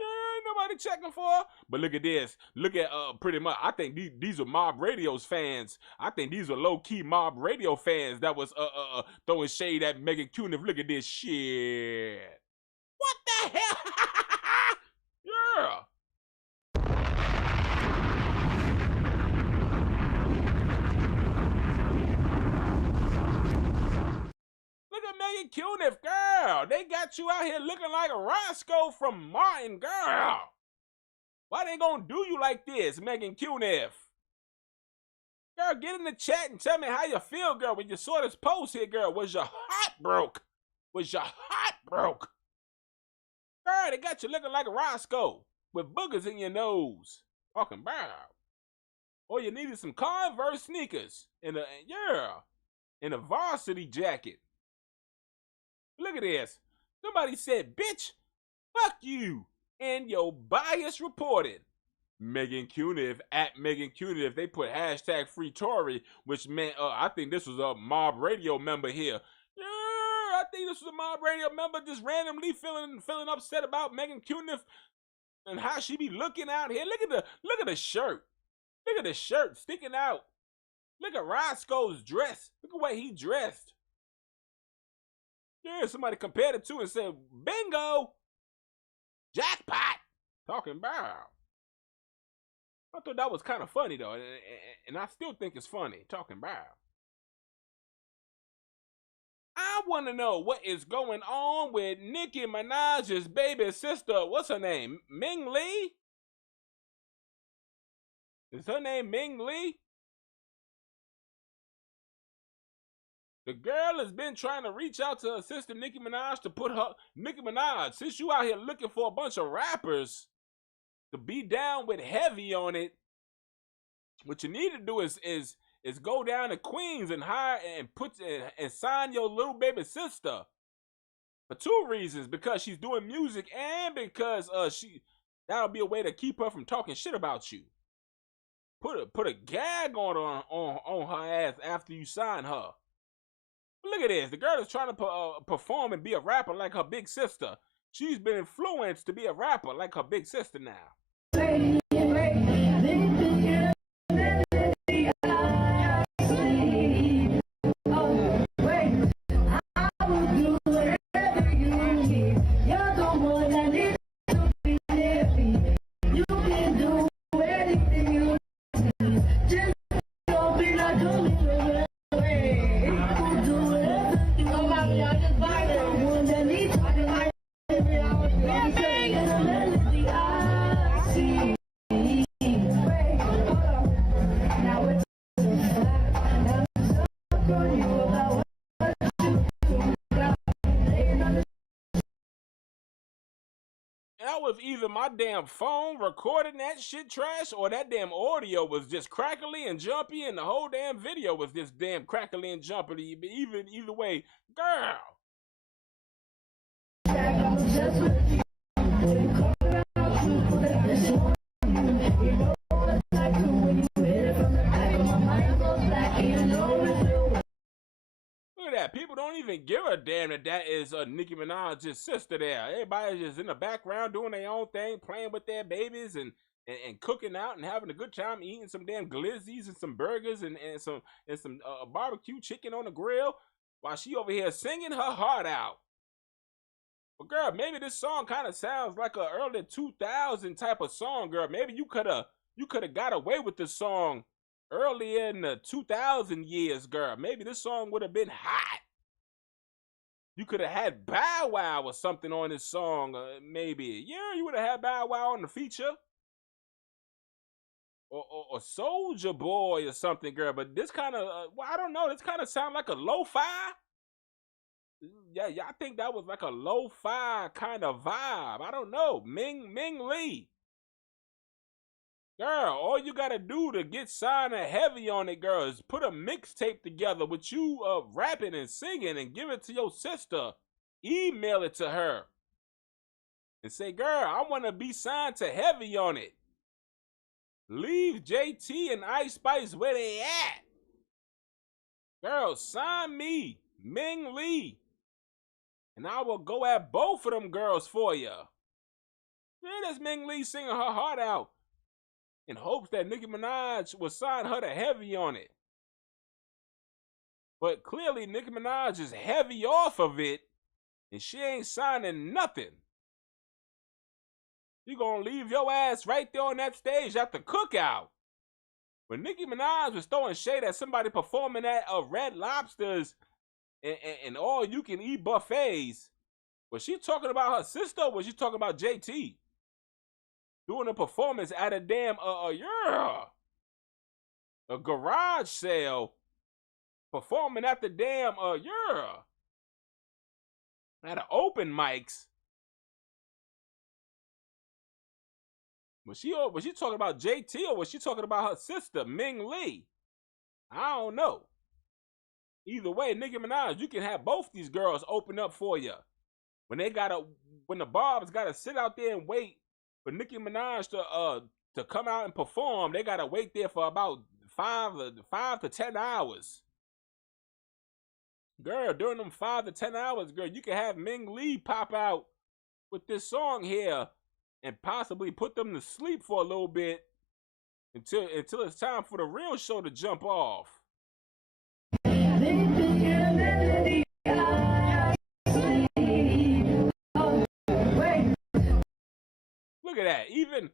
Ain't nobody checking for her. But look at this. Look at pretty much. I think these are Mob Radio's fans. I think these are low-key Mob Radio fans that was throwing shade at Megan Cuniff. Look at this shit. What the hell? Yeah. Cuniff, girl. They got you out here looking like a Roscoe from Martin, girl. Why they gonna do you like this, Megan Cuniff? Girl, get in the chat and tell me how you feel, girl, when you saw this post here, girl. Was your heart broke? Was your heart broke? Girl, they got you looking like a Roscoe with boogers in your nose. Talking about. Or you needed some Converse sneakers in a varsity jacket. Look at this. Somebody said, bitch, fuck you. And your bias reported. Megan Cuniff, at Megan Cuniff, they put hashtag free Tory, which meant, I think this was a Mob Radio member here. Yeah, I think this was a Mob Radio member just randomly feeling upset about Megan Cuniff and how she be looking out here. Look at the shirt. Look at the shirt sticking out. Look at Roscoe's dress. Look at the way he dressed. Yeah, somebody compared it to and said, bingo, jackpot. Talking about. I thought that was kind of funny, though, and I still think it's funny, talking about. I want to know what is going on with Nicki Minaj's baby sister. What's her name? Ming Lee? Is her name Ming Lee? The girl has been trying to reach out to her sister Nicki Minaj to put her... Nicki Minaj, since you out here looking for a bunch of rappers to be down with heavy on it, what you need to do is go down to Queens and hire and sign your little baby sister for two reasons: because she's doing music and because that'll be a way to keep her from talking shit about you. Put a gag on her ass after you sign her. Look at this. The girl is trying to perform and be a rapper like her big sister. She's been influenced to be a rapper like her big sister now. That was either my damn phone recording that shit trash or that damn audio was just crackly and jumpy and the whole damn video was just damn crackly and jumpy. Either way, girl. Look at that. People don't even give a damn that is Nicki Minaj's sister there. Everybody's just in the background doing their own thing, playing with their babies and cooking out and having a good time, eating some damn glizzies and some burgers and some barbecue chicken on the grill while she over here singing her heart out. But girl, maybe this song kind of sounds like a early 2000 type of song, girl. Maybe you could have got away with this song earlier in the 2000 years, girl. Maybe this song would have been hot. You could have had Bow Wow or something on this song, maybe. Yeah, you would have had Bow Wow on the feature. Or Soulja Boy or something, girl. But this kind of, well, I don't know. This kind of sound like a lo-fi. Yeah, I think that was like a lo-fi kind of vibe. I don't know. Ming Lee. Girl, all you gotta do to get signed heavy on it, girl, is put a mixtape together with you rapping and singing and give it to your sister. Email it to her. And say, girl, I want to be signed to heavy on it. Leave JT and Ice Spice where they at. Girl, sign me, Ming Lee. And I will go at both of them girls for you. Yeah, that's Ming Lee singing her heart out in hopes that Nicki Minaj will sign her to heavy on it. But clearly Nicki Minaj is heavy off of it and she ain't signing nothing. You gonna leave your ass right there on that stage at the cookout. When Nicki Minaj was throwing shade at somebody performing at Red Lobster's and all you can eat buffets. Was she talking about her sister? Or was she talking about JT doing a performance at a damn a garage sale, performing at the damn at an open mics? Was she talking about JT or was she talking about her sister Ming Lee? I don't know. Either way, Nicki Minaj, you can have both these girls open up for you. When the Barbs gotta sit out there and wait for Nicki Minaj to come out and perform, they gotta wait there for about 5 to 10 hours. Girl, during them 5 to 10 hours, girl, you can have Ming Lee pop out with this song here and possibly put them to sleep for a little bit until it's time for the real show to jump off. Look at that. Even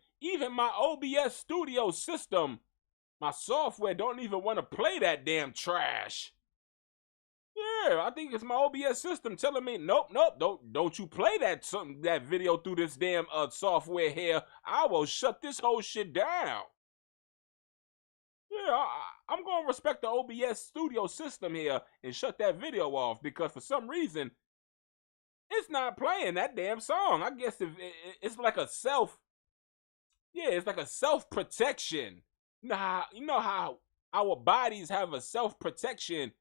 my OBS studio system, my software don't even want to play that damn trash. Yeah, I think it's my OBS system telling me, nope, don't you play that video through this damn software here. I will shut this whole shit down. Yeah, I'm going to respect the OBS studio system here and shut that video off because for some reason, it's not playing that damn song. I guess it's like a it's like a self-protection. You know how our bodies have a self-protection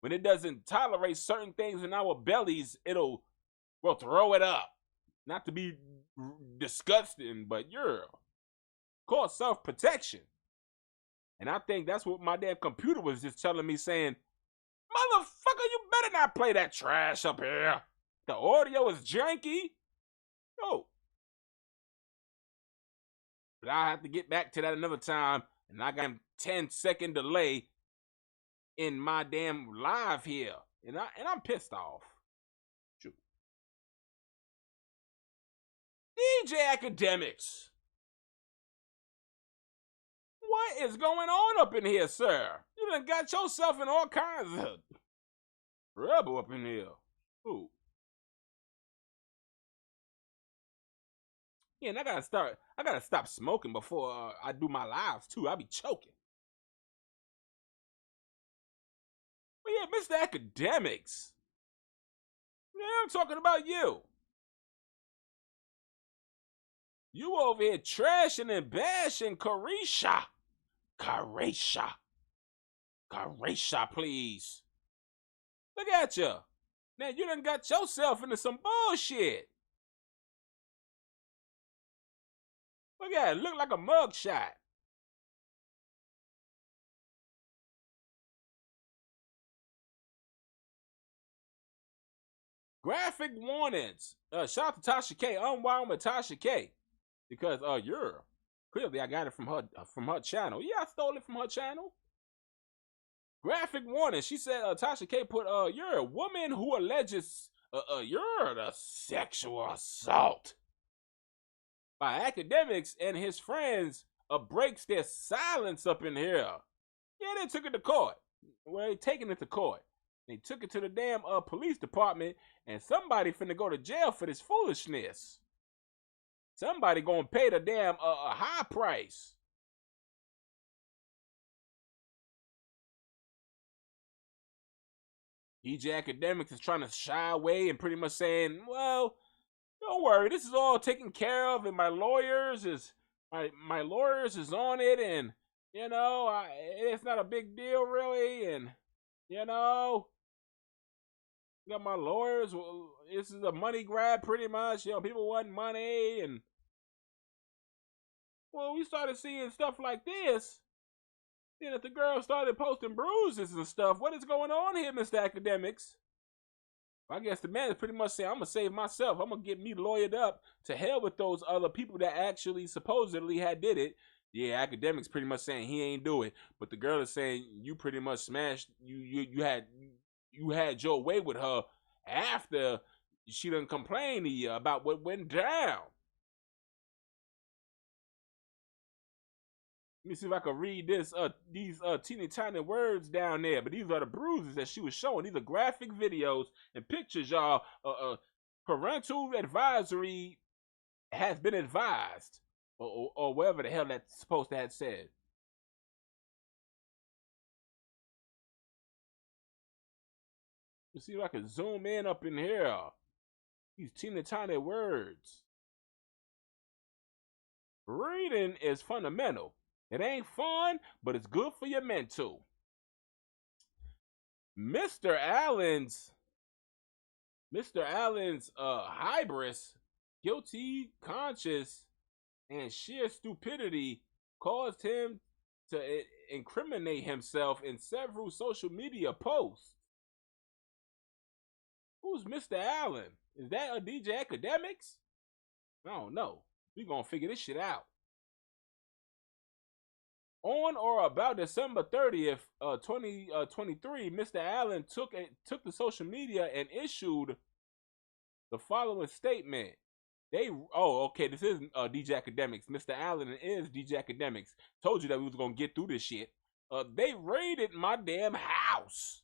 when it doesn't tolerate certain things in our bellies, we'll throw it up. Not to be disgusting, but called self-protection. And I think that's what my damn computer was just telling me, saying, motherfucker, you better not play that trash up here. The audio is janky. No. But I'll have to get back to that another time. And I got a 10-second delay in my damn live here. And I'm pissed off. Shoot. DJ AKADEMIKS. What is going on up in here, sir? You done got yourself in all kinds of trouble up in here. Ooh. Yeah, and I gotta stop smoking before I do my lives too. I be choking. But yeah, Mr. AKADEMIKS. Yeah, I'm talking about you. You over here trashing and bashing Carisha. Carisha, please. Look at you. Now you done got yourself into some bullshit. Look at it, look like a mugshot. Graphic warnings. Shout out to Tasha K. Unwild with Tasha K. Because clearly I got it from her channel. Yeah, I stole it from her channel. Graphic warning. She said Tasha K put you're a woman who alleges you're the sexual assault by AKADEMIKS and his friends breaks their silence up in here. Yeah, they took it to court. Well, they taking it to court. They took it to the damn police department, and somebody finna go to jail for this foolishness. Somebody gonna pay the damn a high price. DJ AKADEMIKS is trying to shy away and pretty much saying, well, don't worry, this is all taken care of, and my lawyers is on it, and you know, it's not a big deal really, and you know, got my lawyers. This is a money grab, pretty much. You know, people want money, and well, we started seeing stuff like this. Then if the girl started posting bruises and stuff, what is going on here, Mr. AKADEMIKS? I guess the man is pretty much saying, I'm going to save myself. I'm going to get me lawyered up. To hell with those other people that actually supposedly did it. Yeah, AKADEMIKS pretty much saying he ain't do it. But the girl is saying you pretty much smashed, you had your way with her after she done complained to you about what went down. Let me see if I can read this. These teeny tiny words down there, but these are the bruises that she was showing. These are graphic videos and pictures, y'all. Parental advisory has been advised, or whatever the hell that's supposed to have said. Let's see if I can zoom in up in here. These teeny tiny words. Reading is fundamental. It ain't fun, but it's good for your mental. Mr. Allen's hybris, guilty conscience, and sheer stupidity caused him to incriminate himself in several social media posts. Who's Mr. Allen? Is that a DJ AKADEMIKS? I don't know. We gonna figure this shit out. On or about December 30th, 2023, Mr. Allen took the social media and issued the following statement. This is DJ AKADEMIKS. Mr. Allen is DJ AKADEMIKS. Told you that we was gonna get through this shit. They raided my damn house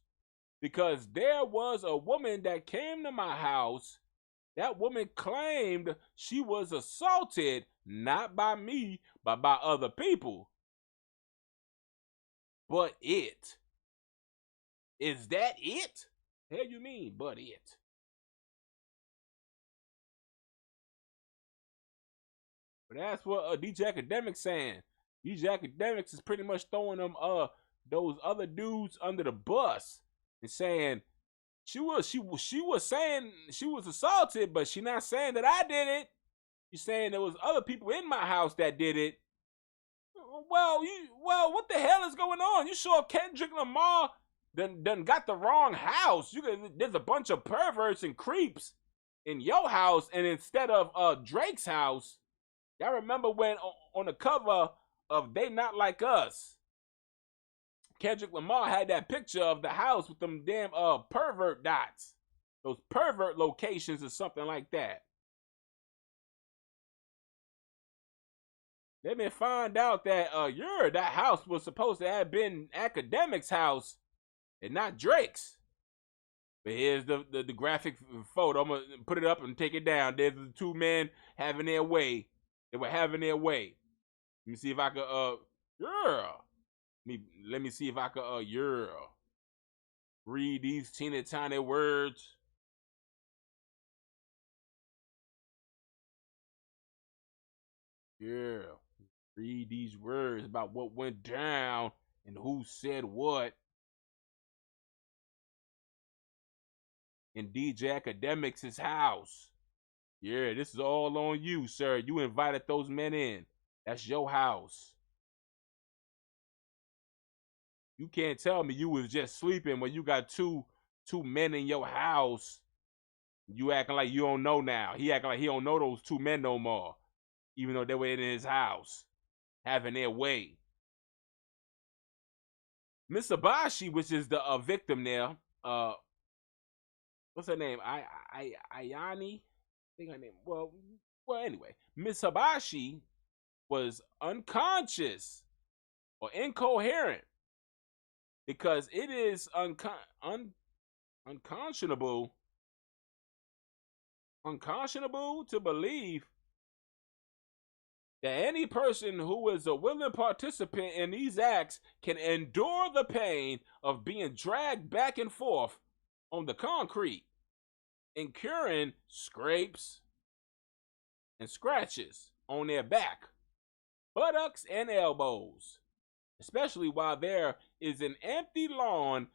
because there was a woman that came to my house. That woman claimed she was assaulted, not by me, but by other people. But it. Is that it? Hell you mean, but it? But that's what DJ AKADEMIKS saying. DJ AKADEMIKS is pretty much throwing them those other dudes under the bus and saying she was saying she was assaulted, but she not saying that I did it. She's saying there was other people in my house that did it. Well, what the hell is going on? You sure Kendrick Lamar done got the wrong house? There's a bunch of perverts and creeps in your house, and instead of Drake's house, y'all remember when on the cover of They Not Like Us, Kendrick Lamar had that picture of the house with them damn pervert dots, those pervert locations or something like that. Let me find out that that house was supposed to have been AKADEMIKS' house and not Drake's. But here's the graphic photo. I'm gonna put it up and take it down. There's the two men having their way. They were having their way. Let me see if I could let me see if I could read these teeny tiny words. Yeah. Read these words about what went down and who said what in DJ AKADEMIKS' house. Yeah, this is all on you, sir. You invited those men in. That's your house. You can't tell me you was just sleeping when you got two men in your house. You acting like you don't know now. He acting like he don't know those two men no more, even though they were in his house, having their way. Miss Abashi, which is the victim there, what's her name? Ayani? I think her name. Well, anyway, Miss Abashi was unconscious or incoherent because it is unconscionable to believe that any person who is a willing participant in these acts can endure the pain of being dragged back and forth on the concrete, incurring scrapes and scratches on their back, buttocks, and elbows, especially while there is an empty lawn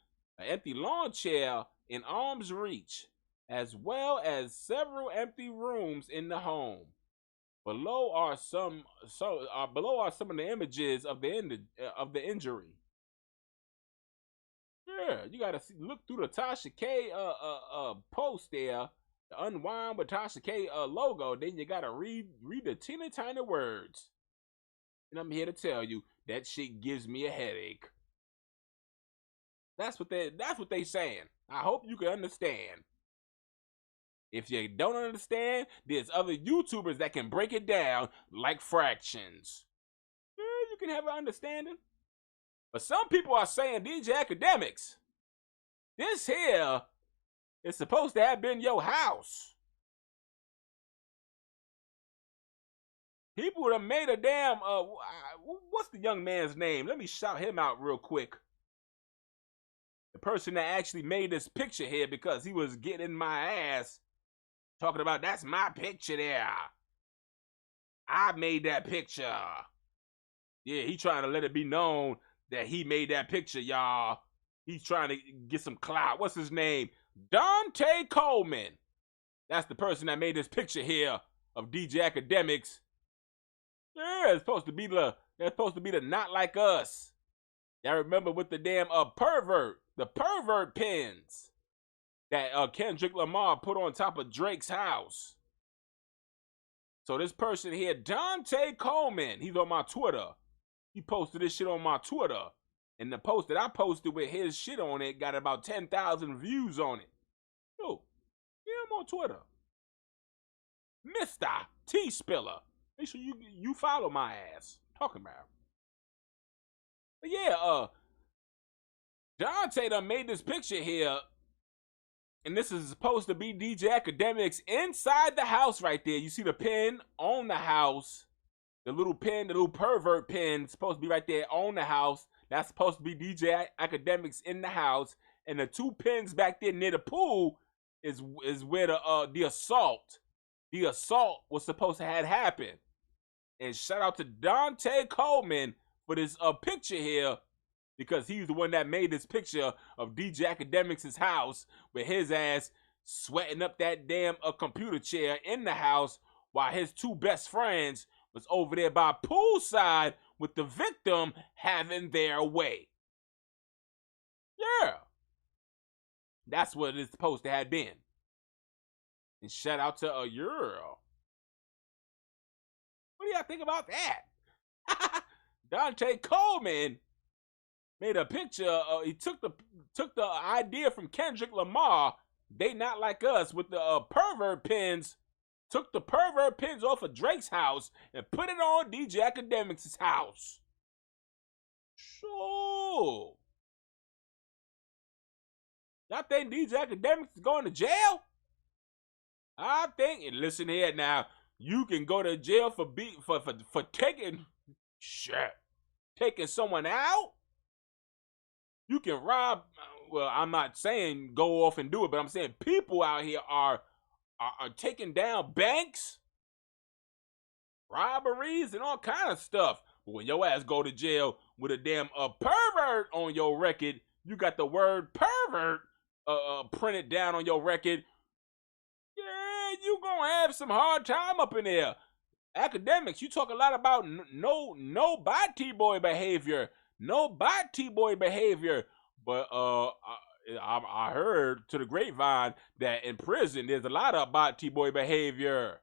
chair in arm's reach, as well as several empty rooms in the home. Below are some of the images of the injury. Yeah, you gotta look through the Tasha K post there, the Unwind with Tasha K logo. Then you gotta read the teeny tiny words. And I'm here to tell you that shit gives me a headache. That's what they saying. I hope you can understand. If you don't understand, there's other YouTubers that can break it down like fractions. Yeah, you can have an understanding. But some people are saying, DJ AKADEMIKS, this here is supposed to have been your house. People would have made a damn, what's the young man's name? Let me shout him out real quick. The person that actually made this picture here, because he was getting in my ass talking about, that's my picture there. I made that picture. Yeah, he trying to let it be known that he made that picture, y'all. He's trying to get some clout. What's his name? Dante Coleman. That's the person that made this picture here of DJ AKADEMIKS. Yeah, it's supposed to be the not like us. Y'all remember with the damn the pervert pins that Kendrick Lamar put on top of Drake's house. So this person here, Dante Coleman, he's on my Twitter. He posted this shit on my Twitter. And the post that I posted with his shit on it got about 10,000 views on it. Yo, yeah, I'm on Twitter. Mr. T-Spiller. Make sure you follow my ass. Talking about. But yeah, Dante done made this picture here. And this is supposed to be DJ AKADEMIKS inside the house right there. You see the pin on the house. The little pin, the little pervert pin, supposed to be right there on the house. That's supposed to be DJ AKADEMIKS in the house. And the two pins back there near the pool is where the assault was supposed to have happened. And shout out to Dante Coleman for this picture here, because he's the one that made this picture of DJ AKADEMIKS' house with his ass sweating up that damn computer chair in the house while his two best friends was over there by poolside with the victim having their way. Yeah. That's what it's supposed to have been. And shout out to Earl. What do y'all think about that? Dante Coleman made a picture. He took the idea from Kendrick Lamar, They Not Like Us, with the pervert pins. Took the pervert pins off of Drake's house and put it on DJ AKADEMIKS' house. Sure. Y'all think DJ AKADEMIKS is going to jail? I think, and listen here now, you can go to jail for taking someone out. You can rob. Well, I'm not saying go off and do it, but I'm saying people out here are taking down banks, robberies, and all kind of stuff. But when your ass go to jail with a damn pervert on your record, you got the word pervert printed down on your record. Yeah, you gonna have some hard time up in there. AKADEMIKS, you talk a lot about no bad T-boy behavior, but I heard to the grapevine that in prison there's a lot of bad T-boy behavior.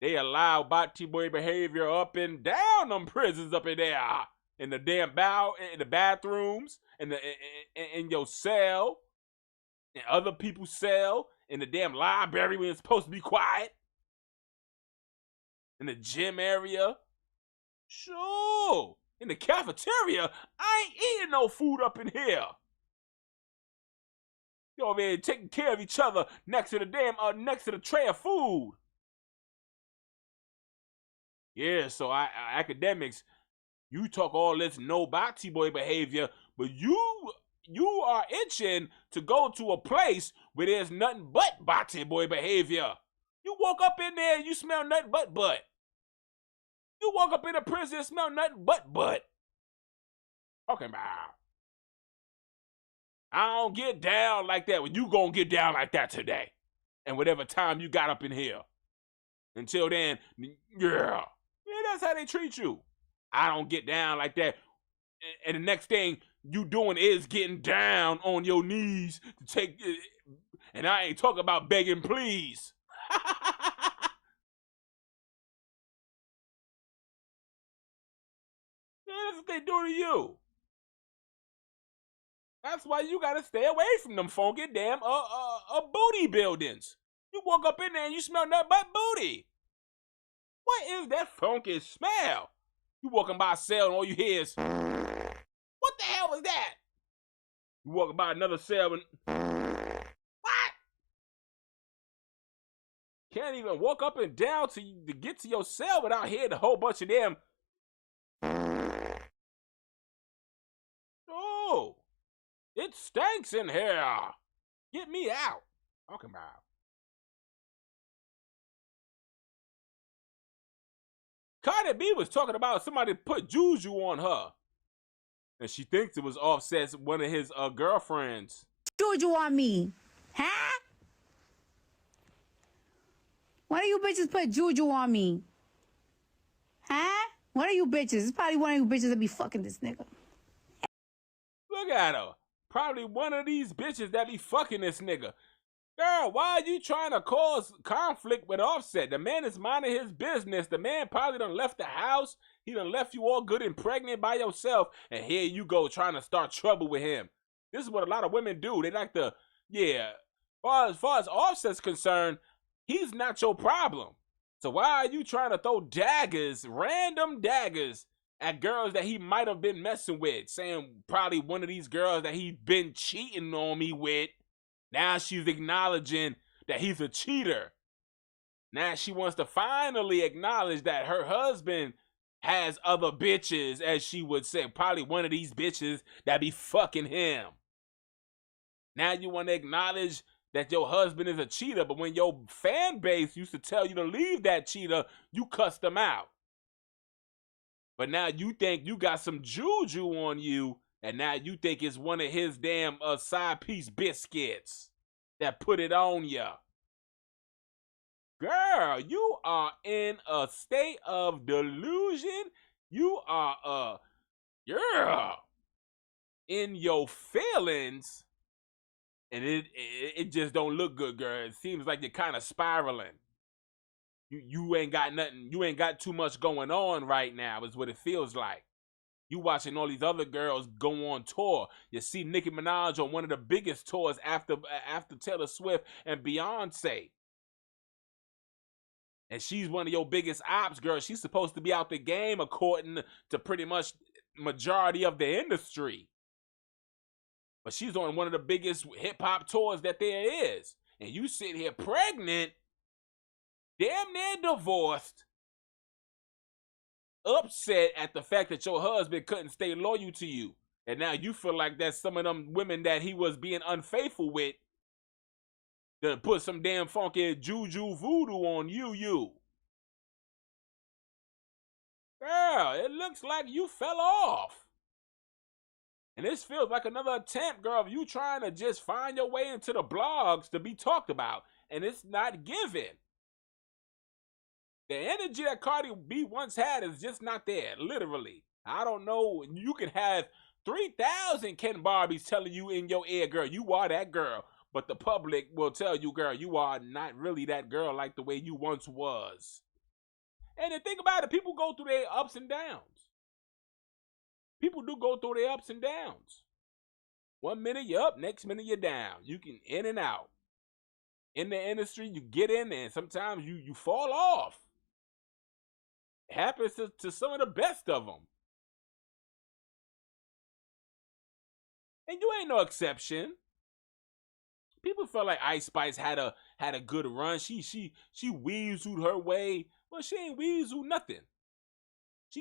They allow bad T-boy behavior up and down them prisons up in there, in the damn in the bathrooms, in your cell, in other people's cell, in the damn library when it's supposed to be quiet, in the gym area. Sure. In the cafeteria, I ain't eating no food up in here. You over here taking care of each other next to the tray of food. Yeah, so AKADEMIKS, you talk all this no body boy behavior, but you are itching to go to a place where there's nothing but body boy behavior. You walk up in there and you smell nothing but butt. You walk up in a prison and smell nothing but butt. Talking about, I don't get down like that. When you gonna get down like that today, and whatever time you got up in here. Until then, yeah, that's how they treat you. I don't get down like that. And the next thing you doing is getting down on your knees to take. And I ain't talking about begging, please. That's what they do to you. That's why you gotta stay away from them funky damn booty buildings. You walk up in there and you smell nothing but booty. What is that funky smell? You walking by a cell and all you hear is, what the hell was that? You walking by another cell and, what? Can't even walk up and down to get to your cell without hearing a whole bunch of them. Oh, it stinks in here. Get me out. Talking about. Cardi B was talking about somebody put juju on her. And she thinks it was Offset's one of his girlfriends. Juju on me. Huh? One of you bitches put juju on me. Huh? One of you bitches. It's probably one of you bitches that be fucking this nigga. Look at her. Probably one of these bitches that be fucking this nigga. Girl, why are you trying to cause conflict with Offset? The man is minding his business. The man probably done left the house. He done left you all good and pregnant by yourself. And here you go trying to start trouble with him. This is what a lot of women do. They like to, yeah. As far as Offset's concerned, he's not your problem. So why are you trying to throw daggers, random daggers, at girls that he might have been messing with? Saying probably one of these girls that he's been cheating on me with. Now she's acknowledging that he's a cheater. Now she wants to finally acknowledge that her husband has other bitches, as she would say. Probably one of these bitches that be fucking him. Now you want to acknowledge that your husband is a cheater, but when your fan base used to tell you to leave that cheater, you cussed them out. But now you think you got some juju on you, and now you think it's one of his damn side piece biscuits that put it on ya. Girl, you are in a state of delusion. You are girl in your feelings, and it just don't look good, girl. It seems like you're kind of spiraling. You ain't got nothing. You ain't got too much going on right now, is what it feels like. You watching all these other girls go on tour. You see Nicki Minaj on one of the biggest tours after Taylor Swift and Beyonce. And she's one of your biggest ops, girl. She's supposed to be out the game according to pretty much majority of the industry. But she's on one of the biggest hip-hop tours that there is. And you sit here pregnant, damn near divorced, upset at the fact that your husband couldn't stay loyal to you. And now you feel like that's some of them women that he was being unfaithful with to put some damn funky juju voodoo on you. Girl, it looks like you fell off. And this feels like another attempt, girl, of you trying to just find your way into the blogs to be talked about. And it's not given. The energy that Cardi B once had is just not there, literally. I don't know. You can have 3,000 Ken Barbies telling you in your ear, girl, you are that girl. But the public will tell you, girl, you are not really that girl like the way you once was. And the thing about it, people go through their ups and downs. People do go through their ups and downs. One minute you're up, next minute you're down. You can in and out. In the industry, you get in there, and sometimes you fall off. It happens to some of the best of them. And you ain't no exception. People felt like Ice Spice had a good run. She weaseled her way. Well, she ain't weaseled nothing.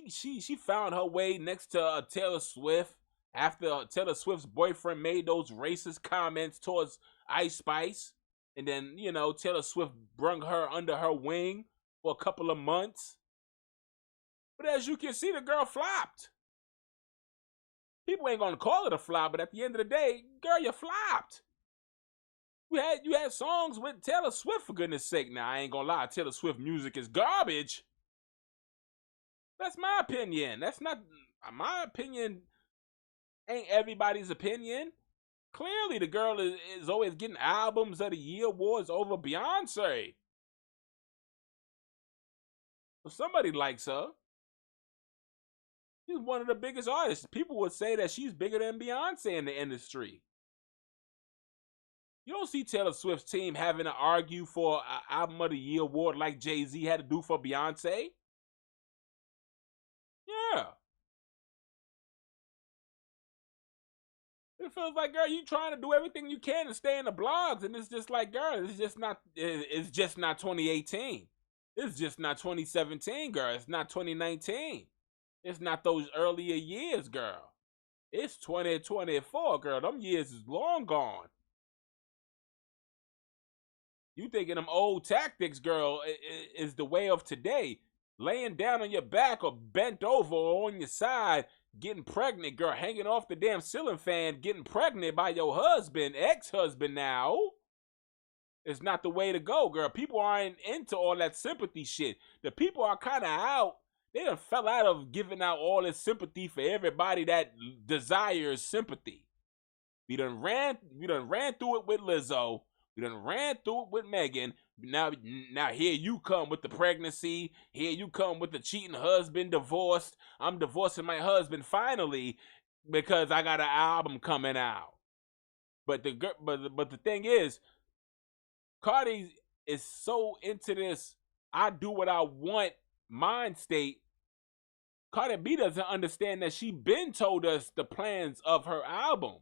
She found her way next to Taylor Swift after Taylor Swift's boyfriend made those racist comments towards Ice Spice. And then, you know, Taylor Swift brung her under her wing for a couple of months. But as you can see, the girl flopped. People ain't gonna call it a flop, but at the end of the day, girl, you flopped. You had songs with Taylor Swift, for goodness sake. Now, I ain't gonna lie, Taylor Swift music is garbage. That's my opinion. That's not my opinion. Ain't everybody's opinion. Clearly, the girl is always getting albums of the year awards over Beyonce. So somebody likes her. She's one of the biggest artists. People would say that she's bigger than Beyonce in the industry. You don't see Taylor Swift's team having to argue for an Album of the Year award like Jay-Z had to do for Beyonce. Yeah. It feels like, girl, you trying to do everything you can to stay in the blogs, and it's just like, girl, it's just not 2018. It's just not 2017, girl. It's not 2019. It's not those earlier years, girl. It's 2024, girl. Them years is long gone. You thinking them old tactics, girl, is the way of today. Laying down on your back or bent over or on your side, getting pregnant, girl, hanging off the damn ceiling fan, getting pregnant by your husband, ex-husband now. It's not the way to go, girl. People aren't into all that sympathy shit. The people are kind of out. They done fell out of giving out all this sympathy for everybody that desires sympathy. We done ran through it with Lizzo. We done ran through it with Megan. Now here you come with the pregnancy. Here you come with the cheating husband, divorced. I'm divorcing my husband finally because I got an album coming out. But the thing is, Cardi is so into this I do what I want mind state. Cardi B doesn't understand that she been told us the plans of her album.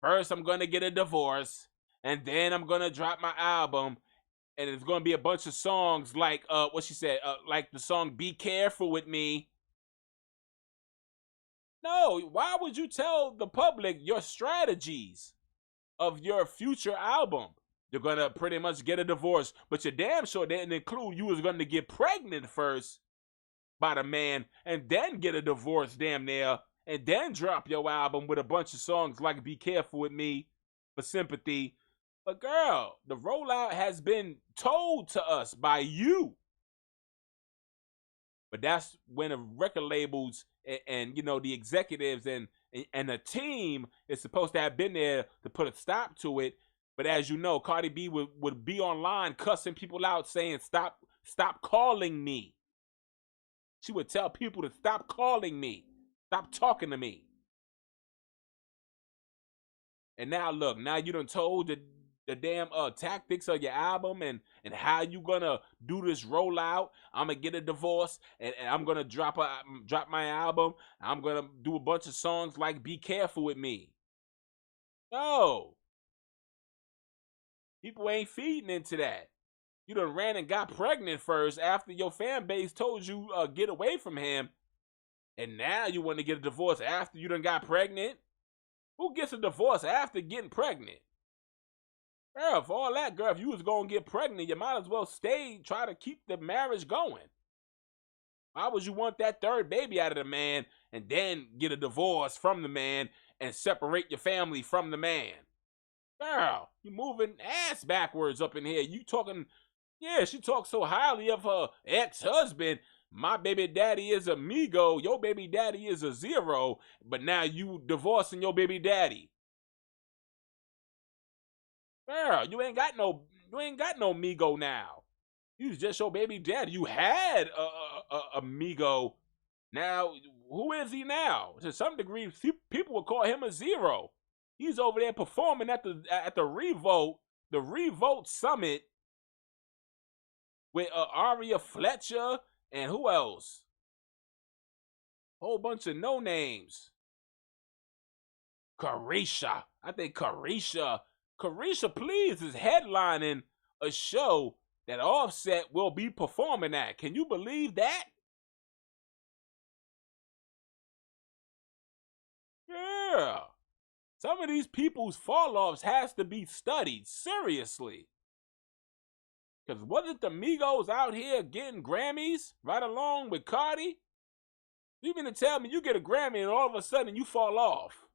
First, I'm gonna get a divorce, and then I'm gonna drop my album, and it's gonna be a bunch of songs like what she said, like the song "Be Careful with Me." No, why would you tell the public your strategies of your future album? You're gonna pretty much get a divorce, but your damn sure didn't include you was gonna get pregnant first by the man, and then get a divorce damn near, and then drop your album with a bunch of songs like "Be Careful with Me" for sympathy. But girl, the rollout has been told to us by you. But that's when the record labels and you know the executives and the team is supposed to have been there to put a stop to it. But as you know, Cardi B would be online cussing people out, saying stop calling me. She would tell people to stop calling me, stop talking to me. And now look, now you done told the damn tactics of your album and how you gonna do this rollout. I'm gonna get a divorce and I'm gonna drop my album. I'm gonna do a bunch of songs like "Be Careful with Me." No, people ain't feeding into that. You done ran and got pregnant first after your fan base told you get away from him, and now you want to get a divorce after you done got pregnant. Who gets a divorce after getting pregnant? Girl, for all that, girl, if you was gonna get pregnant, you might as well try to keep the marriage going. Why would you want that third baby out of the man and then get a divorce from the man and separate your family from the man? Girl, you moving ass backwards up in here. You talking, yeah, she talks so highly of her ex-husband. My baby daddy is a Migo, your baby daddy is a zero, but now you divorcing your baby daddy. Girl, you ain't got no Migo now. You just your baby daddy. You had a Migo. Now, who is he now? To some degree, people would call him a zero. He's over there performing at the Revolt Summit with Aria Fletcher and who else? Whole bunch of no names. Carisha. I think Carisha Please is headlining a show that Offset will be performing at. Can you believe that? Yeah. Some of these people's fall-offs has to be studied seriously. Because wasn't the Migos out here getting Grammys right along with Cardi? You mean to tell me you get a Grammy and all of a sudden you fall off?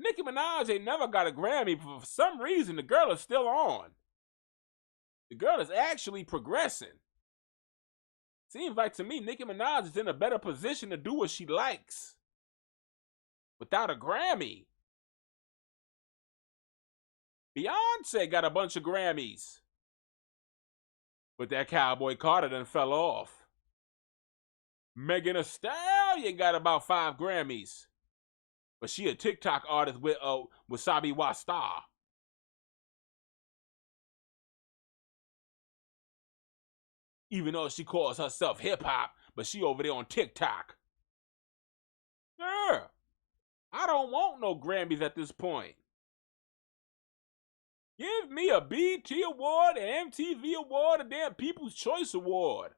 Nicki Minaj ain't never got a Grammy, but for some reason the girl is still on. The girl is actually progressing. Seems like to me Nicki Minaj is in a better position to do what she likes without a Grammy. Beyonce got a bunch of Grammys, but that Cowboy Carter done fell off. Megan Thee Stallion got about 5 Grammys, but she a TikTok artist with Wasabi Wasta. Even though she calls herself hip-hop, but she over there on TikTok. Girl, I don't want no Grammys at this point. Give me a BET Award, an MTV Award, a damn People's Choice Award.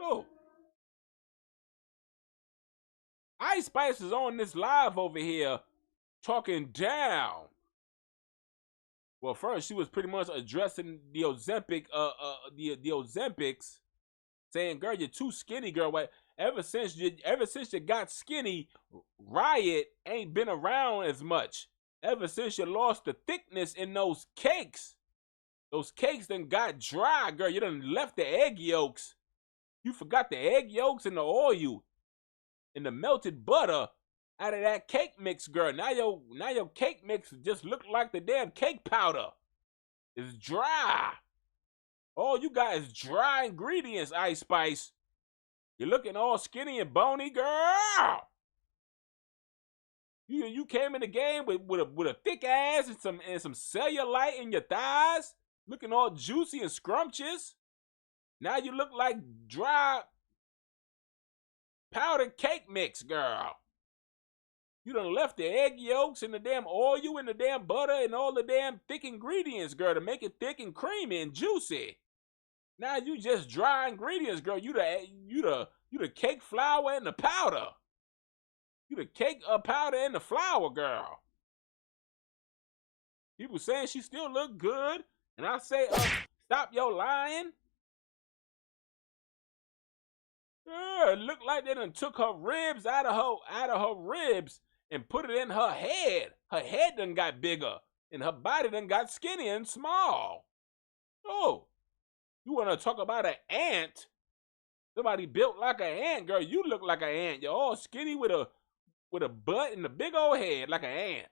Oh. Ice Spice is on this live over here talking down. Well, first she was pretty much addressing the Ozempic, the Ozempics, saying, "Girl, you're too skinny, girl. What? Ever since you got skinny, Riot ain't been around as much. Ever since you lost the thickness in those cakes done got dry, girl. You done left the egg yolks. You forgot the egg yolks and the oil and the melted butter out of that cake mix, girl. Now your cake mix just look like the damn cake powder. It's dry. All you got is dry ingredients, Ice Spice. You're looking all skinny and bony, girl. You came in the game with a thick ass and some cellulite in your thighs, looking all juicy and scrumptious. Now you look like dry powdered cake mix, girl. You done left the egg yolks and the damn oil and the damn butter and all the damn thick ingredients, girl, to make it thick and creamy and juicy. Now you just dry ingredients, girl. You the cake flour and the powder. You the cake powder and the flour, girl. People saying she still look good, and I say, stop your lying. It looked like they done took her ribs out of her ribs and put it in her head. Her head done got bigger, and her body done got skinny and small. Oh, you want to talk about an ant? Somebody built like an ant, girl. You look like an ant. You're all skinny with a butt and a big old head like an ant.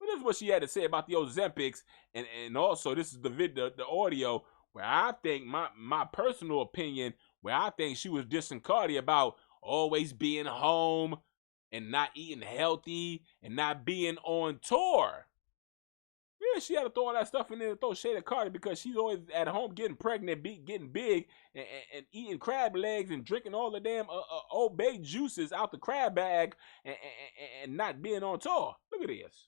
But this is what she had to say about the Ozempics, and also this is the audio where I think my personal opinion, where I think she was dissing Cardi about always being home and not eating healthy and not being on tour. Yeah, she had to throw all that stuff in there to throw shade at Cardi because she's always at home getting pregnant, getting big, and eating crab legs and drinking all the damn Old Bay juices out the crab bag and not being on tour. Look at this.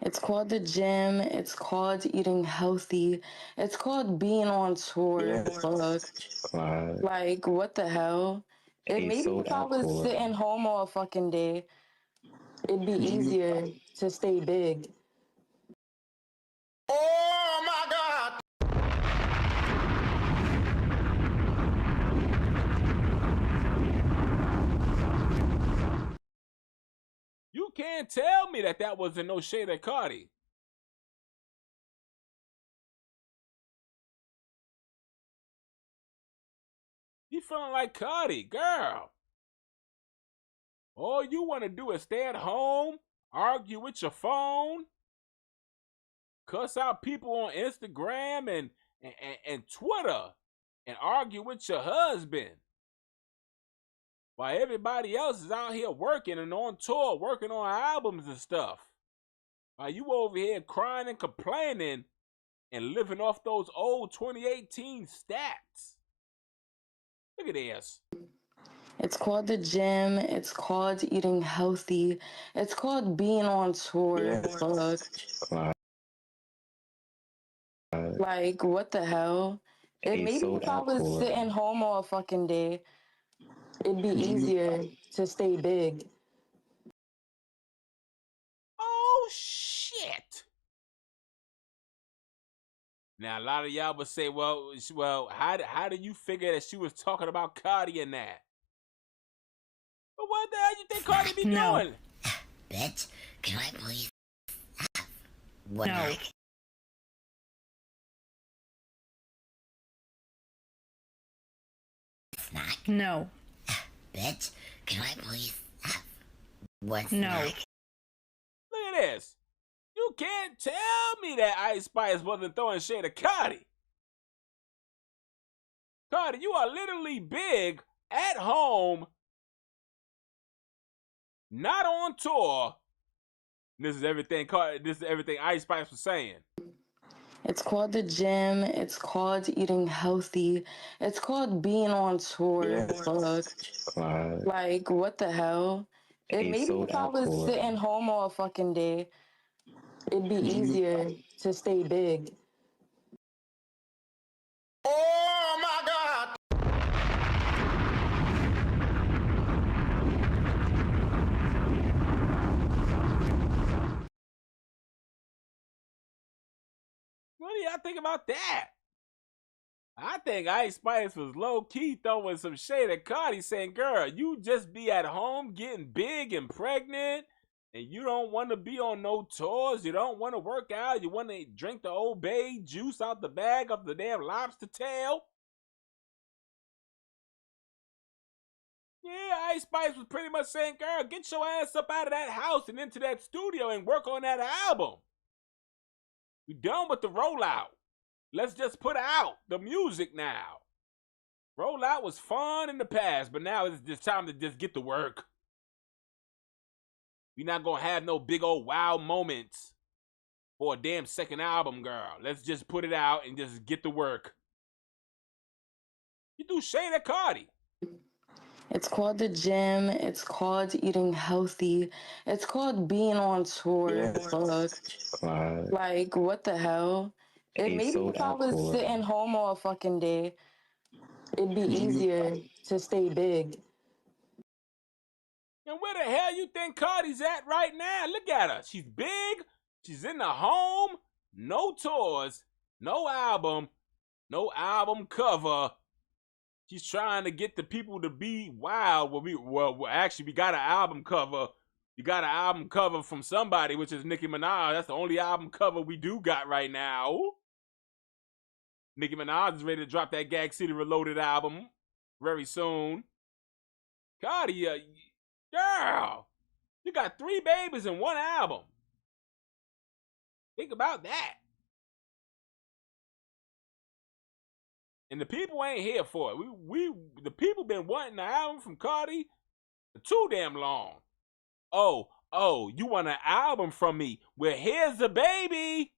It's called the gym. It's called eating healthy. It's called being on tour. Fuck. Like, what the hell? Maybe if I was sitting home all fucking day, it'd be easier to stay big. Oh my God! You can't tell me that wasn't no shade at Cardi. You feeling like Cardi, girl. All you want to do is stay at home, argue with your phone, cuss out people on Instagram and Twitter, and argue with your husband. While everybody else is out here working and on tour, working on albums and stuff. While you over here crying and complaining and living off those old 2018 stats. Look at this. It's called the gym. It's called eating healthy. It's called being on tour. Fuck. Like, what the hell? Maybe if I was sitting home all fucking day, it'd be easier to stay big. Oh, shit. Now, a lot of y'all would say, well, how do you figure that she was talking about Cardi and that? But what the hell you think Cardi be doing? Bitch, can I please have No. snack? No. Bitch, can I please have one No. snack? Look at this. You can't tell me that Ice Spice wasn't throwing shade at Cardi. Cardi, you are literally big at home, not on tour. This is everything Ice Spice was saying. It's called the gym. It's called eating healthy. It's called being on tour. Fuck. Like, what the hell? Maybe if I was sitting home all fucking day, it'd be easier to stay big. Oh my God. What do y'all think about that? I think Ice Spice was low-key throwing some shade at Cardi, saying, girl, you just be at home getting big and pregnant, and you don't want to be on no tours, you don't want to work out, you want to drink the Old Bay juice out the bag of the damn lobster tail. Yeah, Ice Spice was pretty much saying, girl, get your ass up out of that house and into that studio and work on that album. We done with the rollout. Let's just put out the music now. Rollout was fun in the past, but now it's just time to just get to work. We're not gonna have no big old wow moments for a damn second album, girl. Let's just put it out and just get to work. You do shade at Cardi. It's called the gym. It's called eating healthy. It's called being on tour. Fuck. Like, what the hell? Maybe if I was sitting home all fucking day, it'd be easier to stay big. And where the hell you think Cardi's at right now? Look at her. She's big. She's in the home. No tours. No album. No album cover. She's trying to get the people to be wild. Actually, we got an album cover. We got an album cover from somebody, which is Nicki Minaj. That's the only album cover we do got right now. Nicki Minaj is ready to drop that Gag City Reloaded album very soon. Cardi, girl, you got 3 babies in 1 album. Think about that. And the people ain't here for it. The people been wanting the album from Cardi for too damn long. Oh, you want an album from me? Well, here's the baby.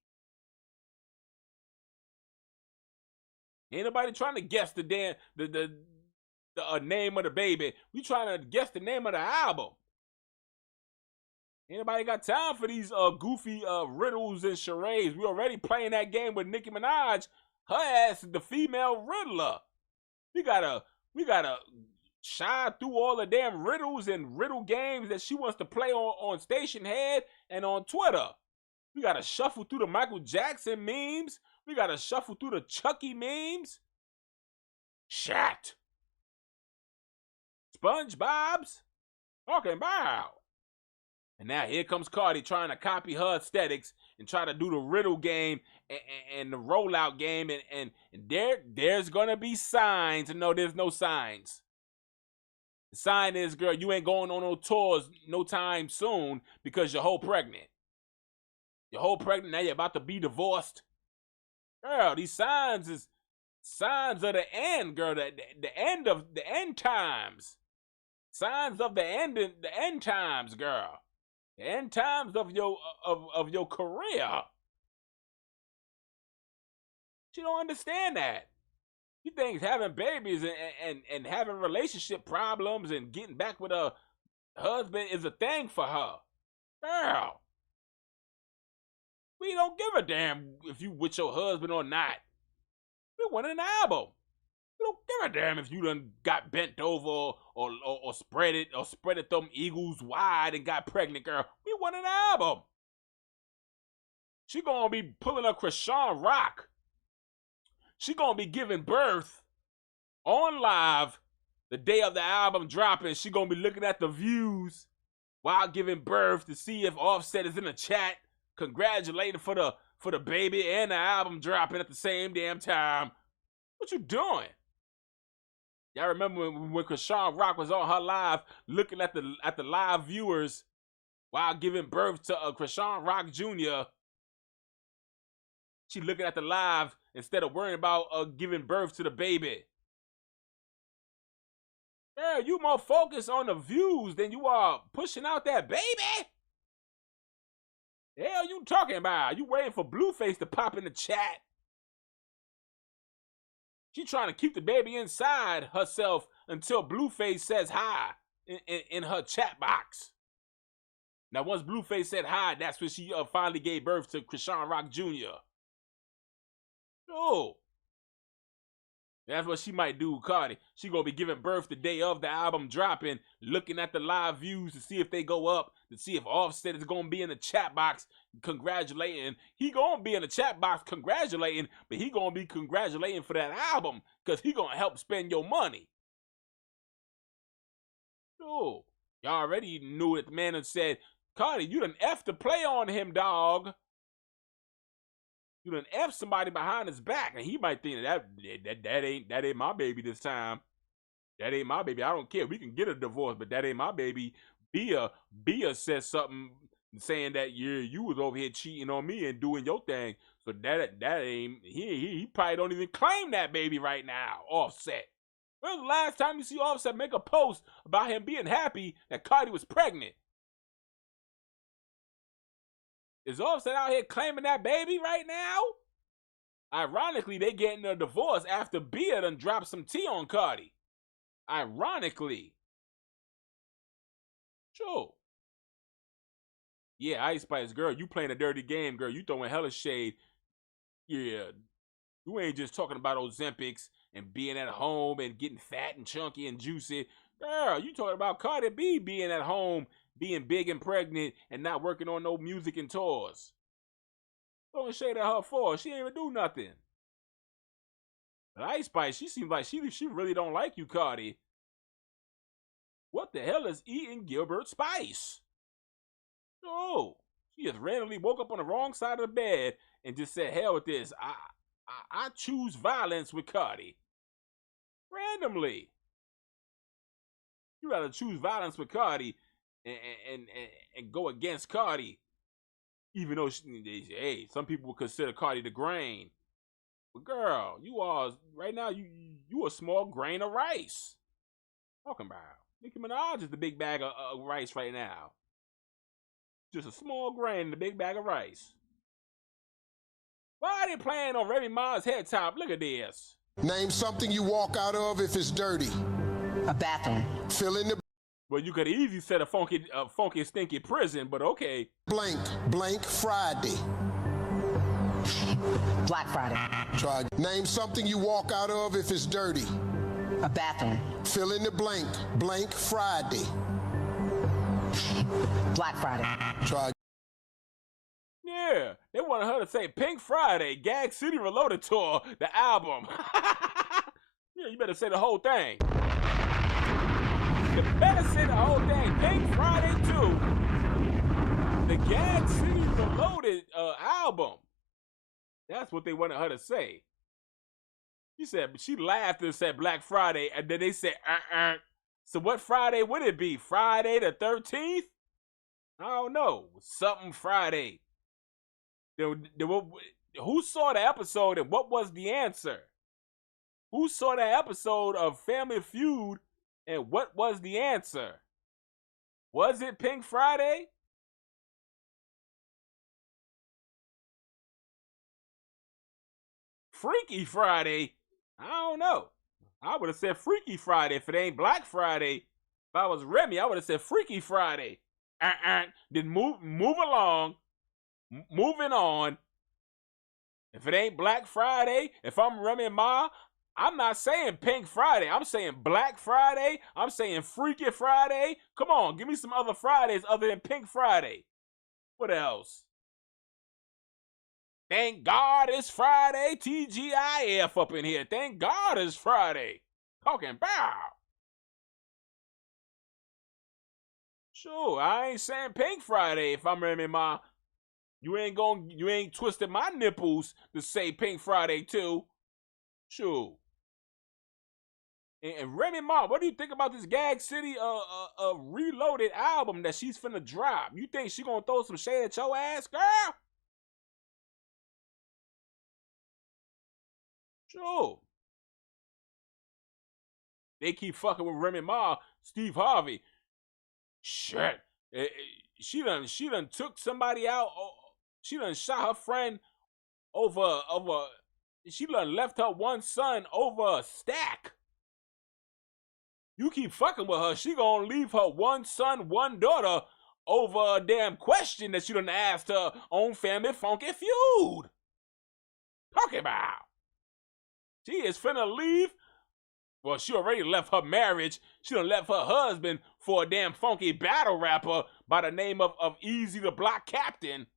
Ain't nobody trying to guess the damn the name of the baby. We trying to guess the name of the album. Ain't nobody got time for these goofy riddles and charades. We already playing that game with Nicki Minaj. Her ass is the female riddler. We gotta shy through all the damn riddles and riddle games that she wants to play on Station Head and on Twitter. We gotta shuffle through the Michael Jackson memes. We gotta shuffle through the Chucky memes. Shat. SpongeBob's talking about. And now here comes Cardi trying to copy her aesthetics and try to do the riddle game and the rollout game. And there's gonna be signs. No, there's no signs. The sign is, girl, you ain't going on no tours no time soon because you're whole pregnant. You're whole pregnant, now you're about to be divorced. Girl, these signs is signs of the end, girl. The end of the end times. Signs of the end times, girl. The end times of your career. She don't understand that. She thinks having babies and having relationship problems and getting back with her husband is a thing for her. Girl, we don't give a damn if you with your husband or not. We want an album. We don't give a damn if you done got bent over or spread it them eagles wide and got pregnant, girl. We want an album. She gonna be pulling up Krishan Rock. She gonna be giving birth on live the day of the album dropping. She gonna be looking at the views while giving birth to see if Offset is in the chat congratulating for the baby and the album dropping at the same damn time. What you doing? Y'all remember when Krishan Rock was on her live looking at the live viewers while giving birth to Krishan Rock Jr. She looking at the live instead of worrying about giving birth to the baby. Girl, you more focused on the views than you are pushing out that baby. The hell you talking about? You waiting for Blueface to pop in the chat? She trying to keep the baby inside herself until Blueface says hi in her chat box. Now, once Blueface said hi, that's when she finally gave birth to Krishan Rock Jr. Oh, that's what she might do, Cardi. She gonna be giving birth the day of the album dropping, looking at the live views to see if they go up, to see if Offset is gonna be in the chat box congratulating. He gonna be in the chat box congratulating, but he gonna be congratulating for that album because he gonna help spend your money. Oh, y'all already knew it. The man had said, Cardi, you done F to play on him, dog. You done F somebody behind his back, and he might think that ain't my baby this time. That ain't my baby. I don't care. We can get a divorce, but that ain't my baby. Bia said something saying that you was over here cheating on me and doing your thing. So that ain't he probably don't even claim that baby right now. Offset. When was the last time you see Offset make a post about him being happy that Cardi was pregnant? Is Offset out here claiming that baby right now? Ironically, they getting a divorce after Bia done dropped some tea on Cardi. Ironically. Sure. Yeah, Ice Spice, girl, you playing a dirty game, girl. You throwing hella shade. Yeah. You ain't just talking about Ozempics and being at home and getting fat and chunky and juicy. Girl, you talking about Cardi B being at home, being big and pregnant, and not working on no music and tours. Throwing shade at her for. She ain't even do nothing. But Ice Spice, she seems like she really don't like you, Cardi. What the hell is eating Gilbert Spice? Oh, she just randomly woke up on the wrong side of the bed and just said, hell with this. I choose violence with Cardi. Randomly. You rather choose violence with Cardi and go against Cardi. Even though, hey, some people would consider Cardi the grain. But girl, you are, right now, you a small grain of rice. Talking about. Nicki Minaj is the big bag of rice right now. Just a small grain in the big bag of rice. Why are they playing on Remy Ma's head top? Look at this. Name something you walk out of if it's dirty. A bathroom. Fill in the Well, you could easily said a funky, stinky prison, but okay. blank Friday. Black Friday. Try. Name something you walk out of if it's dirty. A bathroom. Fill in the blank Friday. Black Friday. Try. Yeah, they wanted her to say Pink Friday, Gag City Reloaded Tour, the album. Yeah, you better say the whole thing. You better say the whole thing. Pink Friday 2, the Gag City Reloaded album. That's what they wanted her to say. She laughed and said Black Friday, and then they said, So what Friday would it be? Friday the 13th? I don't know. Something Friday. Who saw the episode and what was the answer? Who saw the episode of Family Feud and what was the answer? Was it Pink Friday? Freaky Friday? I don't know. I would have said Freaky Friday if it ain't Black Friday. If I was Remy, I would have said Freaky Friday. Then move along. Moving on. If it ain't Black Friday, if I'm Remy Ma, I'm not saying Pink Friday. I'm saying Black Friday. I'm saying Freaky Friday. Come on, give me some other Fridays other than Pink Friday. What else? Thank God it's Friday. TGIF up in here. Thank God it's Friday. Talking about. Sure, I ain't saying Pink Friday if I'm Remy Ma. You ain't twisted my nipples to say Pink Friday too. Sure. And Remy Ma, what do you think about this Gag City Reloaded album that she's finna drop? You think she gonna throw some shade at your ass, girl? Sure. They keep fucking with Remy Ma, Steve Harvey. Shit. She done took somebody out She done shot her friend over, she done left her one son over a stack. You keep fucking with her, she gonna leave her one son, one daughter over a damn question that she done asked her on Family Funky Feud. Talking about. She is finna leave. Well, she already left her marriage. She done left her husband for a damn funky battle rapper by the name of Easy the Block Captain.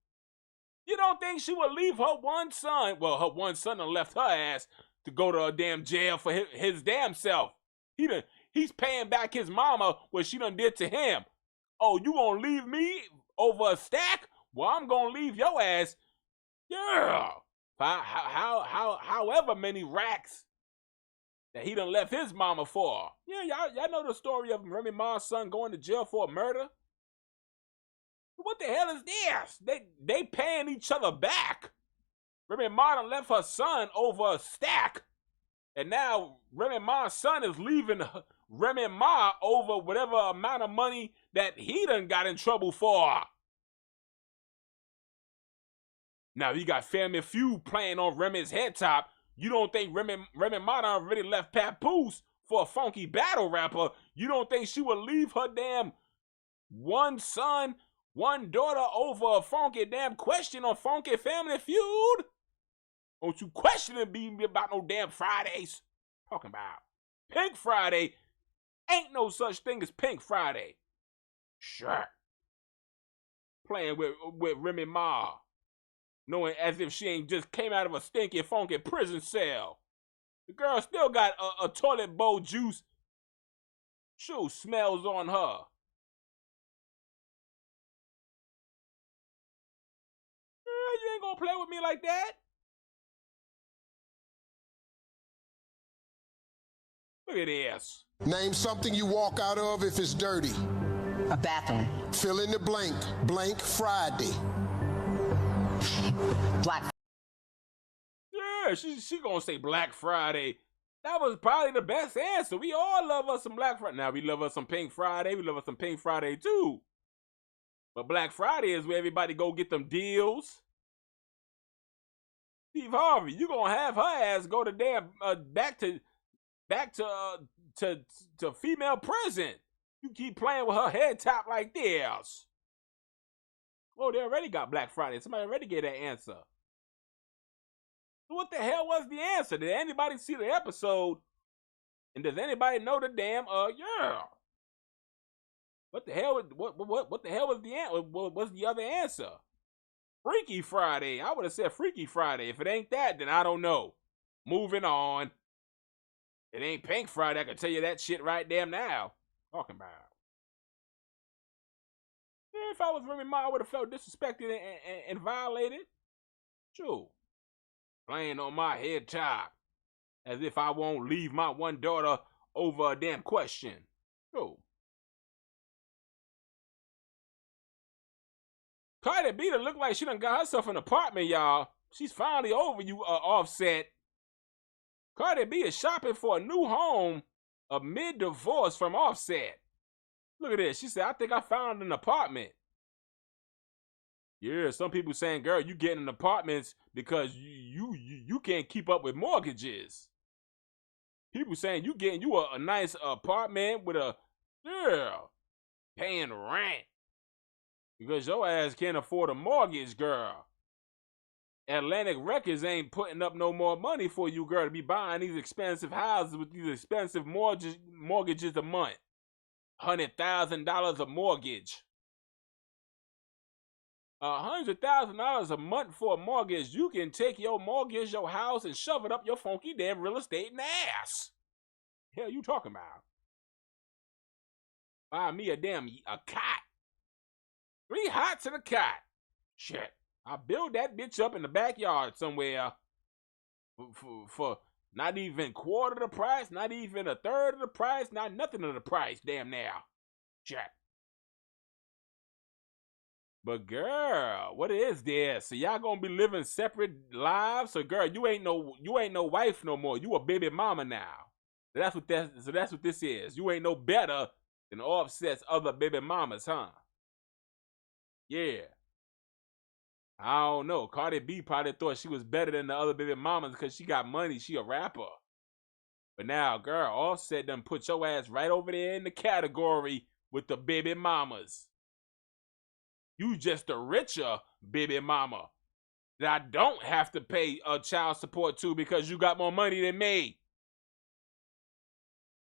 You don't think she would leave her one son? Well, her one son done left her ass to go to a damn jail for his damn self. He's paying back his mama what she done did to him. Oh, you gonna leave me over a stack? Well, I'm gonna leave your ass. Yeah. However many racks that he done left his mama for. Yeah, y'all know the story of Remy Ma's son going to jail for a murder? What the hell is this? They paying each other back. Remy Ma done left her son over a stack. And now Remy Ma's son is leaving Remy Ma over whatever amount of money that he done got in trouble for. Now you got Family Feud playing on Remy's head top. You don't think Remy Ma done already left Papoose for a funky battle rapper? You don't think she would leave her damn one son, one daughter over a funky damn question on Funky Family Feud? Don't you question me about no damn Fridays? Talking about Pink Friday. Ain't no such thing as Pink Friday. Sure. Playing with Remy Ma. Knowing as if she ain't just came out of a stinky funky prison cell. The girl still got a toilet bowl juice. Shoe smells on her. You ain't gonna play with me like that. Look at this. Name something you walk out of if it's dirty. A bathroom. Fill in the blank. Blank Friday. Black. Yeah, she gonna say Black Friday. That was probably the best answer. We all love us some Black Friday. Now we love us some Pink Friday. We love us some Pink Friday too. But Black Friday is where everybody go get them deals. Steve Harvey, you gonna have her ass go to damn back to female prison. You keep playing with her head top like this. Oh, they already got Black Friday. Somebody already gave that answer. What the hell was the answer? Did anybody see the episode? And does anybody know the damn yeah? What the hell? What the hell was the answer? What was the other answer? Freaky Friday. I would have said Freaky Friday. If it ain't that, then I don't know. Moving on. It ain't Pink Friday. I can tell you that shit right damn now. Talking about. Yeah, if I was Remy Ma, I would have felt disrespected and violated. Sure. Playing on my head top. As if I won't leave my one daughter over a damn question. Sure. Cardi B done look like she done got herself an apartment, y'all. She's finally over you, Offset. Cardi B is shopping for a new home amid divorce from Offset. Look at this. She said, I think I found an apartment. Yeah, some people saying, girl, you getting apartments because you can't keep up with mortgages. People saying you getting you a nice apartment with a girl paying rent because your ass can't afford a mortgage, girl. Atlantic Records ain't putting up no more money for you, girl, to be buying these expensive houses with these expensive mortgages a month. $100,000 a mortgage. $100,000 a month for a mortgage. You can take your mortgage, your house, and shove it up your funky damn real estate ass. Hell you talking about? Buy me a cot. 3 hots and a cot. Shit. I build that bitch up in the backyard somewhere for not even quarter the price, not even a third of the price, not nothing of the price, damn now. Shit. But girl, what is this? So y'all gonna be living separate lives? So girl, you ain't no wife no more. You a baby mama now. So that's what this is. You ain't no better than Offset's other baby mamas, huh? Yeah. I don't know. Cardi B probably thought she was better than the other baby mamas because she got money. She a rapper. But now, girl, Offset done put your ass right over there in the category with the baby mamas. You just a richer baby mama that I don't have to pay child support to because you got more money than me.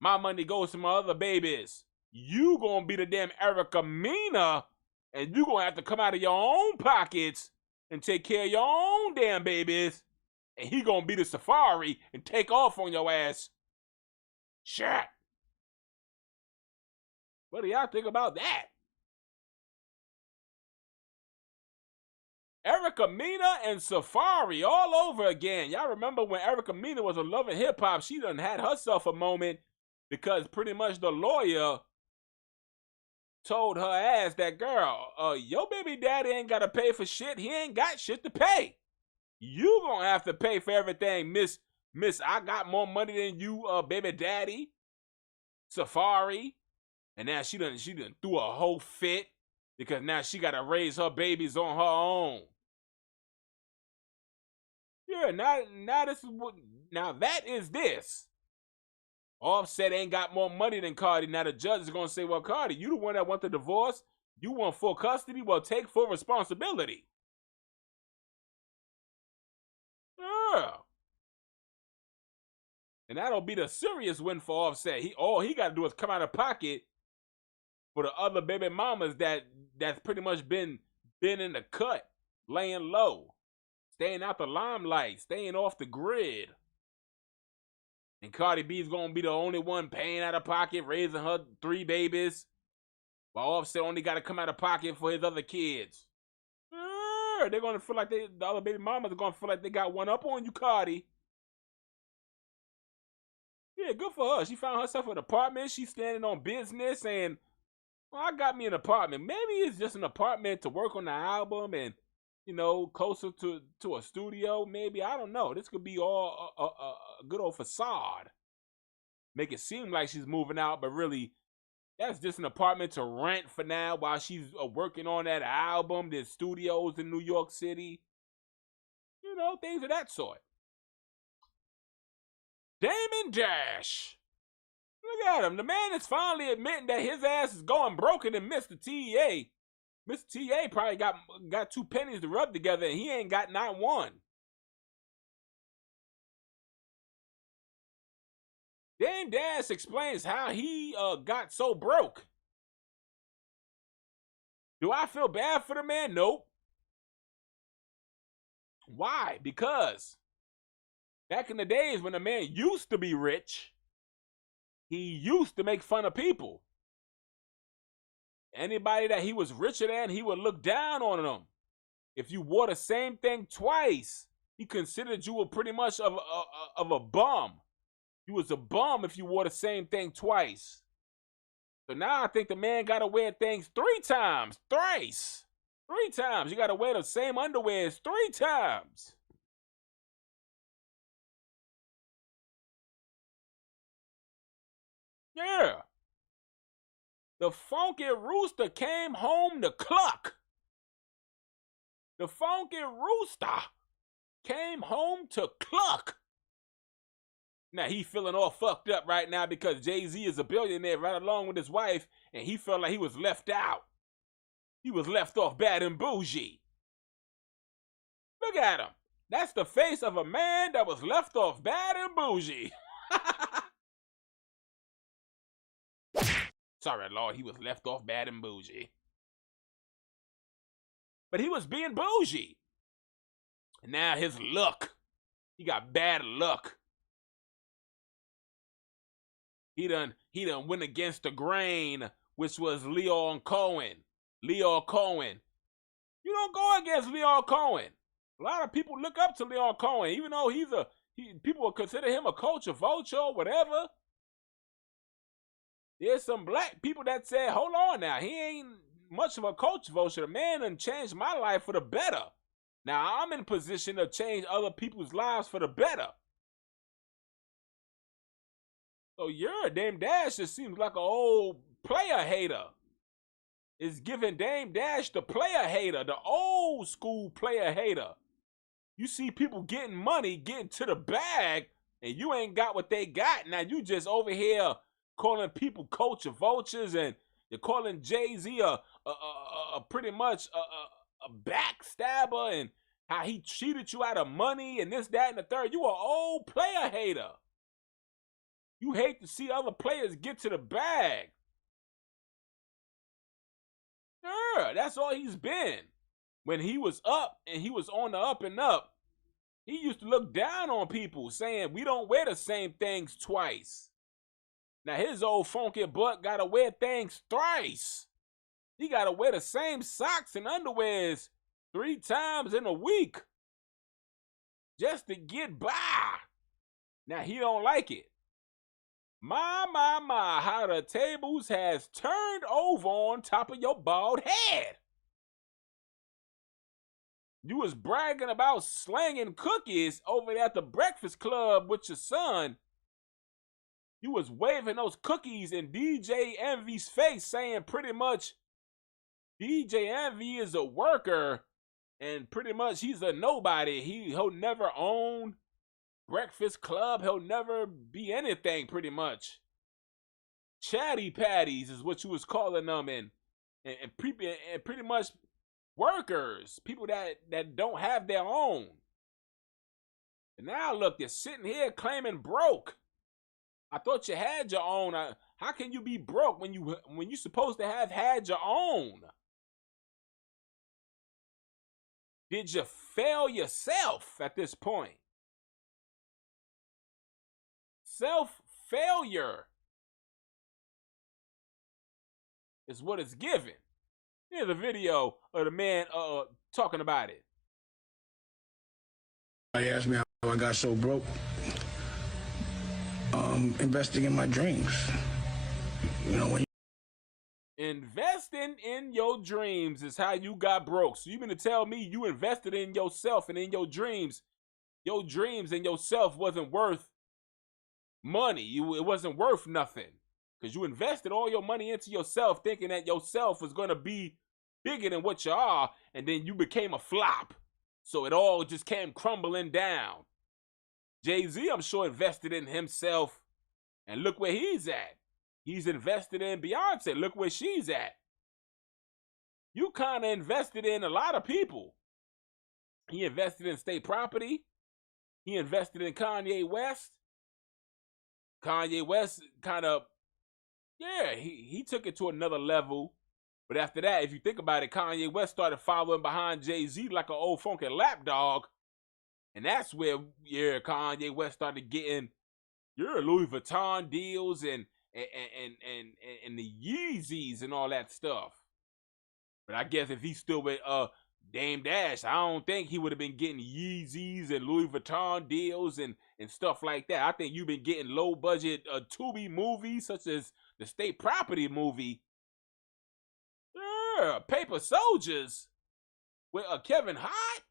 My money goes to my other babies. You gonna be the damn Erica Mena, and you gonna have to come out of your own pockets and take care of your own damn babies. And he gonna be the Safari and take off on your ass. Shit. What do y'all think about that? Erica Mena and Safari all over again. Y'all remember when Erica Mena was a Love and Hip Hop, she done had herself a moment because pretty much the lawyer told her ass that, girl, your baby daddy ain't gotta pay for shit. He ain't got shit to pay. You gonna have to pay for everything, Miss, I got more money than you, baby daddy, Safari. And now she done threw a whole fit because now she gotta raise her babies on her own. Yeah, now this is what, now that is this. Offset ain't got more money than Cardi. Now the judge is gonna say, well, Cardi, you the one that want the divorce. You want full custody. Well, take full responsibility. Yeah. And that'll be the serious win for Offset. All he got to do is come out of pocket for the other baby mamas that's pretty much been in the cut, laying low, staying out the limelight, staying off the grid. And Cardi B's gonna be the only one paying out of pocket, raising her 3 babies, while Offset only got to come out of pocket for his other kids. They're gonna feel like the other baby mamas are gonna feel like they got one up on you, Cardi. Yeah, good for her. She found herself an apartment. She's standing on business, and well, I got me an apartment. Maybe it's just an apartment to work on the album, and closer to a studio. Maybe, I don't know. This could be all a good old facade. Make it seem like she's moving out, but really, that's just an apartment to rent for now while she's working on that album. There's studios in New York City. Things of that sort. Damon Dash. Look at him. The man is finally admitting that his ass is going broken than Mr. T.A. Mr. T.A. probably got 2 pennies to rub together, and he ain't got not one. Dame Dash explains how he got so broke. Do I feel bad for the man? Nope. Why? Because back in the days when the man used to be rich, he used to make fun of people. Anybody that he was richer than, he would look down on them. If you wore the same thing twice, he considered you pretty much of a bum. You was a bum if you wore the same thing twice. So now I think the man got to wear things 3 times, thrice. 3 times. You got to wear the same underwears 3 times. Yeah. The funky rooster came home to cluck. The funky rooster came home to cluck. Now he feeling all fucked up right now because Jay-Z is a billionaire right along with his wife, and he felt like he was left out. He was left off bad and bougie. Look at him. That's the face of a man that was left off bad and bougie. Sorry, Lord, he was left off bad and bougie. But he was being bougie. And now his luck. He got bad luck. He done went against the grain, which was Leon Cohen. Leon Cohen. You don't go against Leon Cohen. A lot of people look up to Leon Cohen, even though people will consider him a culture vulture or whatever. There's some black people that say, hold on now, he ain't much of a culture vulture. The man done changed my life for the better. Now I'm in a position to change other people's lives for the better. So Dame Dash just seems like an old player hater. is giving Dame Dash the player hater, the old school player hater. You see people getting money, getting to the bag, and you ain't got what they got. Now you just over here calling people culture vultures, and you're calling Jay-Z a pretty much a backstabber, and how he cheated you out of money and this, that, and the third. You an old player hater. You hate to see other players get to the bag. Sure, that's all he's been. When he was up and he was on the up and up, he used to look down on people, saying we don't wear the same things twice. Now his old funky butt gotta wear things thrice. He gotta wear the same socks and underwears 3 times in a week just to get by. Now he don't like it. My, how the tables has turned over on top of your bald head. You was bragging about slanging cookies over at the Breakfast Club with your son. You was waving those cookies in DJ Envy's face, saying pretty much DJ Envy is a worker and pretty much he's a nobody. He'll never own Breakfast Club. He'll never be anything pretty much. Chatty patties is what you was calling them, and pretty much workers, people that don't have their own. And now look, you're sitting here claiming broke. I thought you had your own. How can you be broke when you supposed to have had your own? Did you fail yourself at this point? Self-failure is what it's given. Here's a video of the man talking about it. Somebody asked me how I got so broke. Investing in my dreams. You know, when investing in your dreams is how you got broke. So you mean to tell me you invested in yourself and in your dreams? Your dreams and yourself wasn't worth money. It wasn't worth nothing. Because you invested all your money into yourself thinking that yourself was going to be bigger than what you are, and then you became a flop. So it all just came crumbling down. Jay-Z, I'm sure, invested in himself, and look where he's at. He's invested in Beyonce. Look where she's at. You kind of invested in a lot of people. He invested in state property. He invested in Kanye West. Kanye West kind of, yeah, he took it to another level. But after that, if you think about it, Kanye West started following behind Jay-Z like an old funky lapdog. And that's where, yeah, Kanye West started getting your Louis Vuitton deals and the Yeezys and all that stuff. But I guess if he's still with Dame Dash, I don't think he would have been getting Yeezys and Louis Vuitton deals and stuff like that. I think you've been getting low budget Tubi movies such as the State Property movie. Yeah, Paper Soldiers with Kevin Hart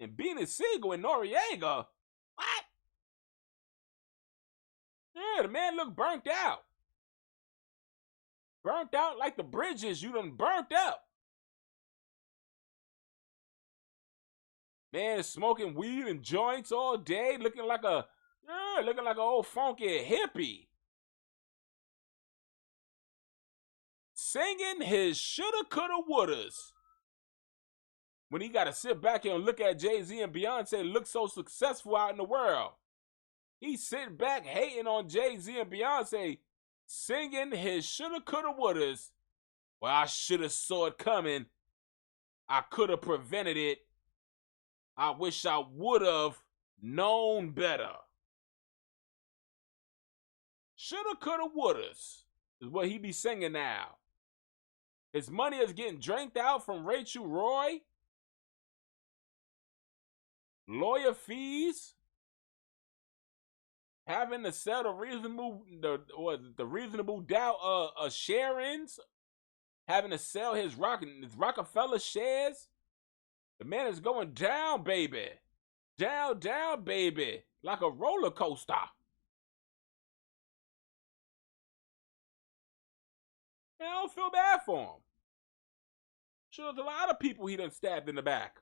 and Beanie Siegel and Noriega. What? Yeah, the man looked burnt out. Burnt out like the bridges you done burnt up. Man is smoking weed and joints all day, looking like an old funky hippie. Singing his shoulda, coulda, wouldas. When he got to sit back here and look at Jay-Z and Beyonce look so successful out in the world. He's sitting back hating on Jay-Z and Beyonce, singing his shoulda, coulda, wouldas. Well, I shoulda saw it coming. I coulda prevented it. I wish I would've known better. Shoulda, coulda, wouldas is what he be singing now. His money is getting drained out from Rachel Roy. Lawyer fees. Having to sell the reasonable doubt sharings. Having to sell his Rockefeller shares. The man is going down, baby. Down, baby. Like a roller coaster. I don't feel bad for him. Sure, there's a lot of people he done stabbed in the back.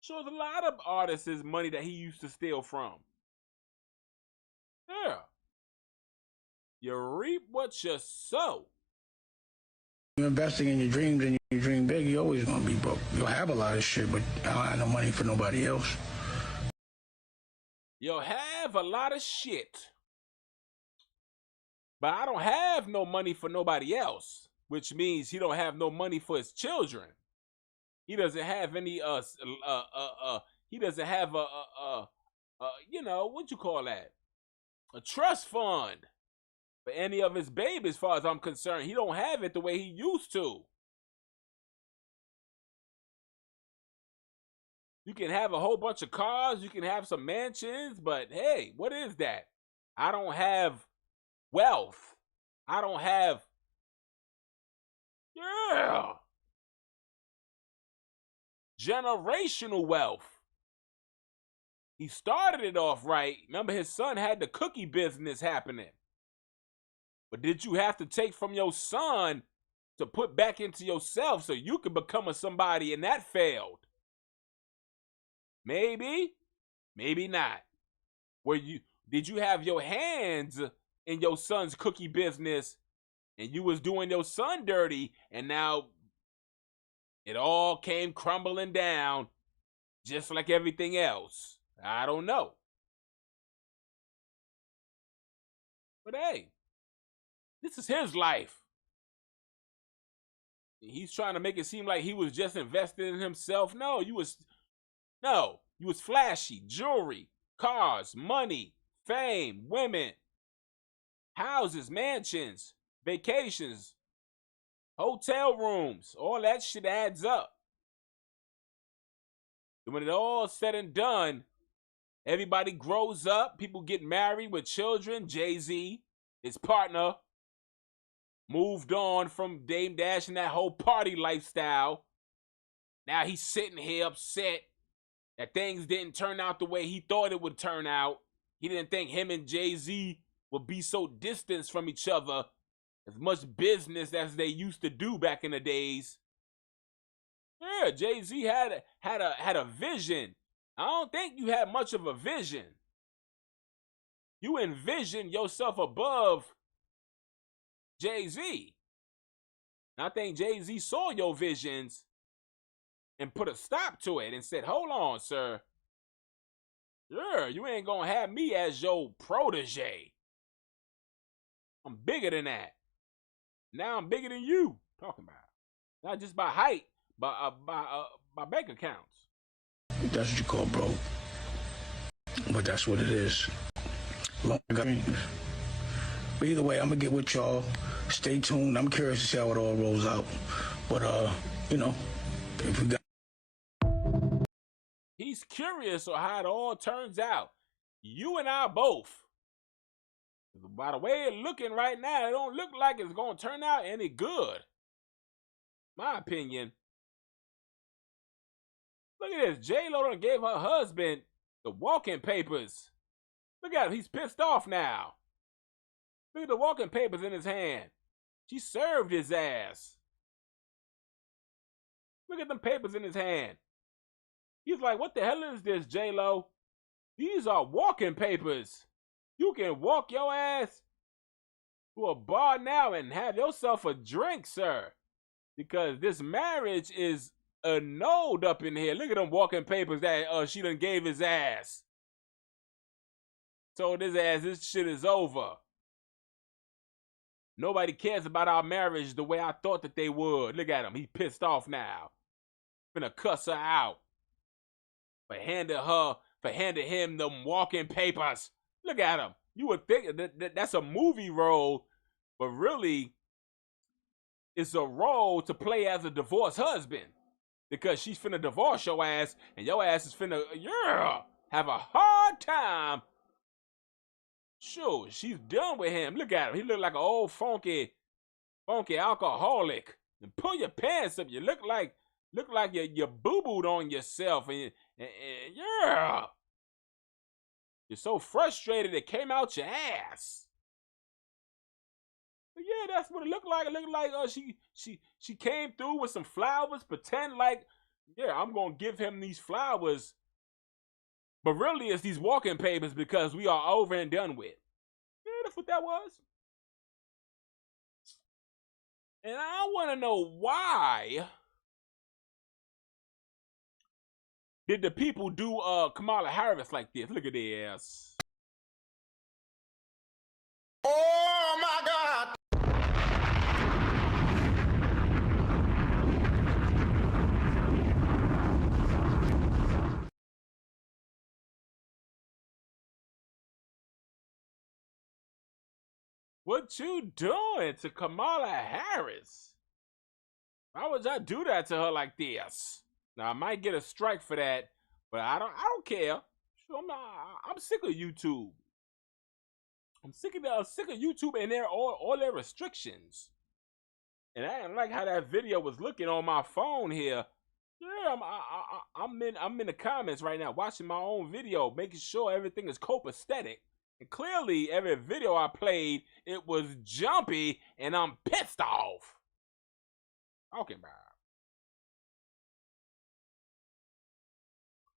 Sure, there's a lot of artists' money that he used to steal from. Yeah. You reap what you sow. You're investing in your dreams and you dream big, you're always gonna be broke. You'll have a lot of shit, but I don't have no money for nobody else. You'll have a lot of shit, but I don't have no money for nobody else, which means he don't have no money for his children. He doesn't have any he doesn't have you know, what you call that? A trust fund for any of his babies, as far as I'm concerned. He don't have it the way he used to. You can have a whole bunch of cars, you can have some mansions, but hey, what is that? I don't have wealth. I don't have, generational wealth. He started it off right. Remember, his son had the cookie business happening. But did you have to take from your son to put back into yourself so you could become a somebody, and that failed? Maybe, maybe not. Did you have your hands in your son's cookie business and you was doing your son dirty, and now it all came crumbling down just like everything else? I don't know. But hey, this is his life. He's trying to make it seem like he was just invested in himself. No, you was flashy, jewelry, cars, money, fame, women, houses, mansions, vacations, hotel rooms. All that shit adds up. And when it all said and done, everybody grows up, people get married with children. Jay-Z, his partner, moved on from Dame Dash and that whole party lifestyle. Now he's sitting here upset that things didn't turn out the way he thought it would turn out. He didn't think him and Jay-Z would be so distant from each other, as much business as they used to do back in the days. Yeah, Jay-Z had a vision. I don't think you had much of a vision. You envisioned yourself above Jay-Z. And I think Jay-Z saw your visions and put a stop to it and said, hold on, sir. Yeah, you ain't gonna have me as your protege. I'm bigger than that. Now I'm bigger than you. Talking about not just by height, by bank accounts. That's what you call broke. But that's what it is. Long dreams. But either way, I'm gonna get with y'all. Stay tuned. I'm curious to see how it all rolls out. But you know, if we got. He's curious on how it all turns out. You and I both. By the way it's looking right now, it don't look like it's gonna turn out any good. My opinion. Look at this. J-Lo done gave her husband the walking papers. Look at him. He's pissed off now. Look at the walking papers in his hand. She served his ass. Look at them papers in his hand. He's like, what the hell is this, J-Lo? These are walking papers. You can walk your ass to a bar now and have yourself a drink, sir. Because this marriage is annulled up in here. Look at them walking papers that she done gave his ass. Told his ass this shit is over. Nobody cares about our marriage the way I thought that they would. Look at him. He pissed off now. Finna cuss her out. For handing him them walking papers. Look at him. You would think that's a movie role, but really, it's a role to play as a divorced husband. Because she's finna divorce your ass, and your ass is finna, have a hard time. Sure, she's done with him. Look at him. He look like an old funky alcoholic. And pull your pants up. You look like you boo-booed on yourself, and you're so frustrated it came out your ass. But Yeah, that's what it looked like. It looked like she came through with some flowers, pretend like, yeah, I'm gonna give him these flowers. But really it's these walking papers because we are over and done with. Yeah, that's what that was. And I wanna know why did the people do Kamala Harris like this? Look at this. Oh my God! What you doing to Kamala Harris? Why would y'all do that to her like this? Now I might get a strike for that, but I don't care. I'm sick of YouTube. I'm sick of YouTube and all their restrictions. And I didn't like how that video was looking on my phone here. Yeah, I'm in the comments right now watching my own video, making sure everything is copacetic. And clearly, every video I played, it was jumpy, and I'm pissed off. Talking about.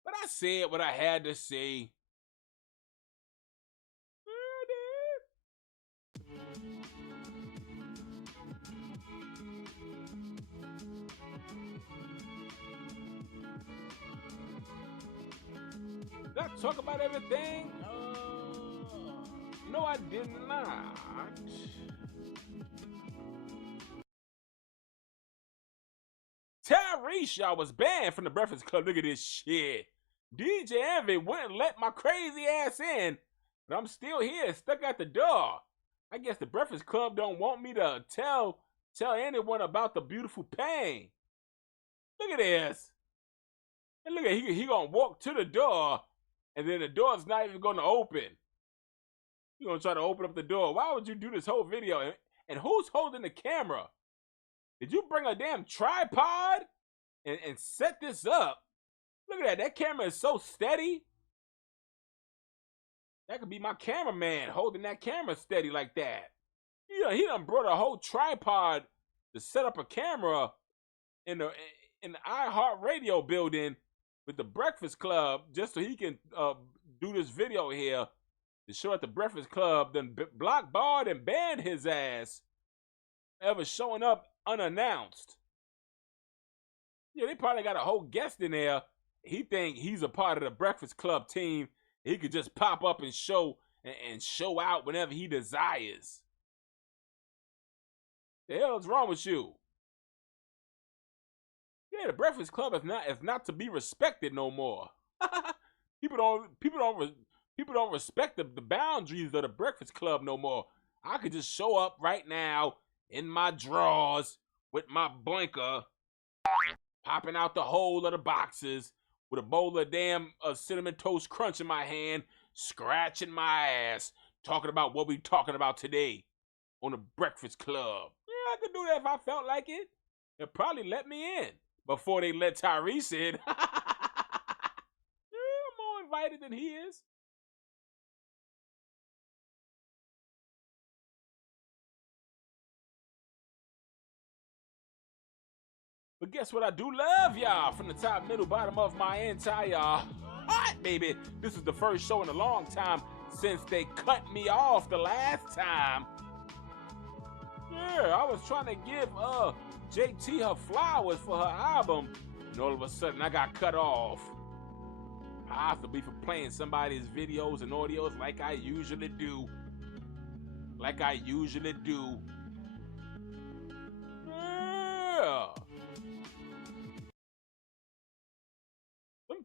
But I said what I had to say. Did I talk about everything? No, I did not. T.Y.S.R, y'all, was banned from the Breakfast Club. Look at this shit. DJ Envy wouldn't let my crazy ass in, but I'm still here, stuck at the door. I guess the Breakfast Club don't want me to tell anyone about the beautiful pain. Look at this. And look at he gonna walk to the door, and then the door's not even gonna open. You gonna try to open up the door. Why would you do this whole video? And who's holding the camera? Did you bring a damn tripod and set this up? Look at that. That camera is so steady. That could be my cameraman holding that camera steady like that. He done brought a whole tripod to set up a camera in the iHeartRadio building with the Breakfast Club just so he can do this video here to show at the Breakfast Club, then block, barred, and banned his ass ever showing up unannounced. Yeah, they probably got a whole guest in there. He think he's a part of the Breakfast Club team. He could just pop up and show out whenever he desires. The hell is wrong with you? Yeah, the Breakfast Club is not to be respected no more. People don't respect the boundaries of the Breakfast Club no more. I could just show up right now in my drawers with my blinker, popping out the hole of the boxes with a bowl of damn Cinnamon Toast Crunch in my hand, scratching my ass, talking about what we talking about today on the Breakfast Club. Yeah, I could do that if I felt like it. They'll probably let me in before they let Tyrese in. Yeah, I'm more invited than he is. But guess what? I do love y'all from the top, middle, bottom of my entire heart, baby. This is the first show in a long time since they cut me off the last time. Yeah, I was trying to give JT her flowers for her album, and all of a sudden I got cut off. I have to be for playing somebody's videos and audios like I usually do. Yeah.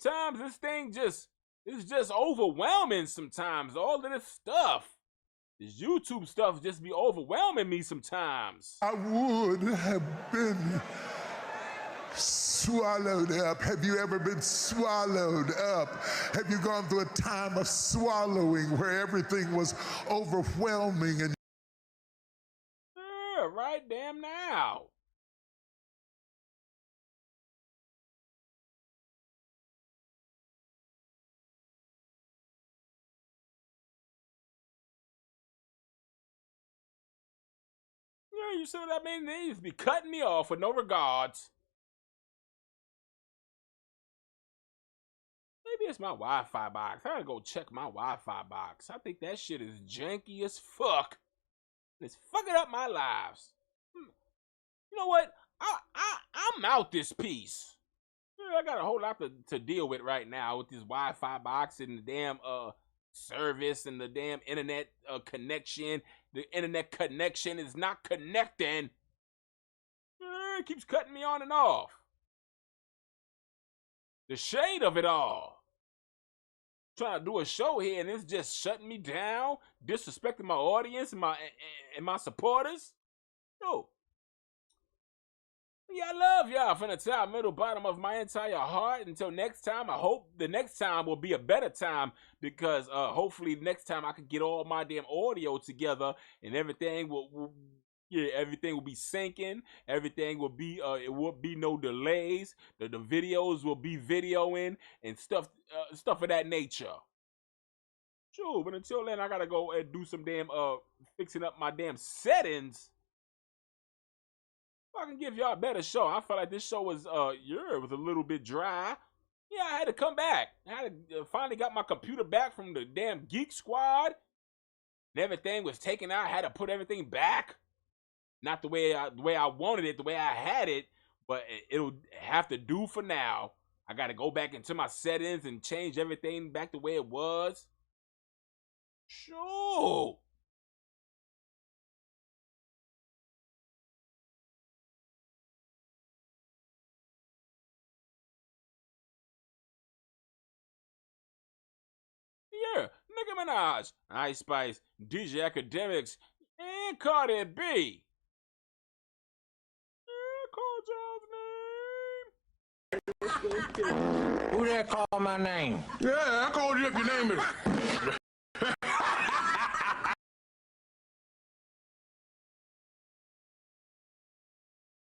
Sometimes this thing is just overwhelming sometimes. All of this stuff. This YouTube stuff just be overwhelming me sometimes. I would have been swallowed up. Have you ever been swallowed up? Have you gone through a time of swallowing where everything was overwhelming and Yeah, right damn now. You see what I mean? They just be cutting me off with no regards. Maybe it's my Wi-Fi box. I gotta go check my Wi-Fi box. I think that shit is janky as fuck. It's fucking up my lives. You know what? I'm out this piece. I got a whole lot to deal with right now with this Wi-Fi box and the damn service and the damn internet connection. The internet connection is not connecting. It keeps cutting me on and off. The shade of it all. Trying to do a show here and it's just shutting me down, disrespecting my audience and my supporters. Yo. Yeah, I love y'all from the top, middle, bottom of my entire heart. Until next time, I hope the next time will be a better time because hopefully next time I can get all my damn audio together and everything everything will be syncing. Everything will be it won't be no delays. The videos will be videoing and stuff of that nature. Sure, but until then I gotta go and do some damn fixing up my damn settings. I can give y'all a better show. I felt like this show was it was a little bit dry. Yeah, I had to come back. I had to finally got my computer back from the damn Geek Squad. And everything was taken out. I had to put everything back. Not the way I wanted it, the way I had it, but it'll have to do for now. I got to go back into my settings and change everything back the way it was. Sure. Yeah, Nicki Minaj, Ice Spice, DJ Academics, and Cardi B. Who that called my name? Yeah, I called you up. Your name is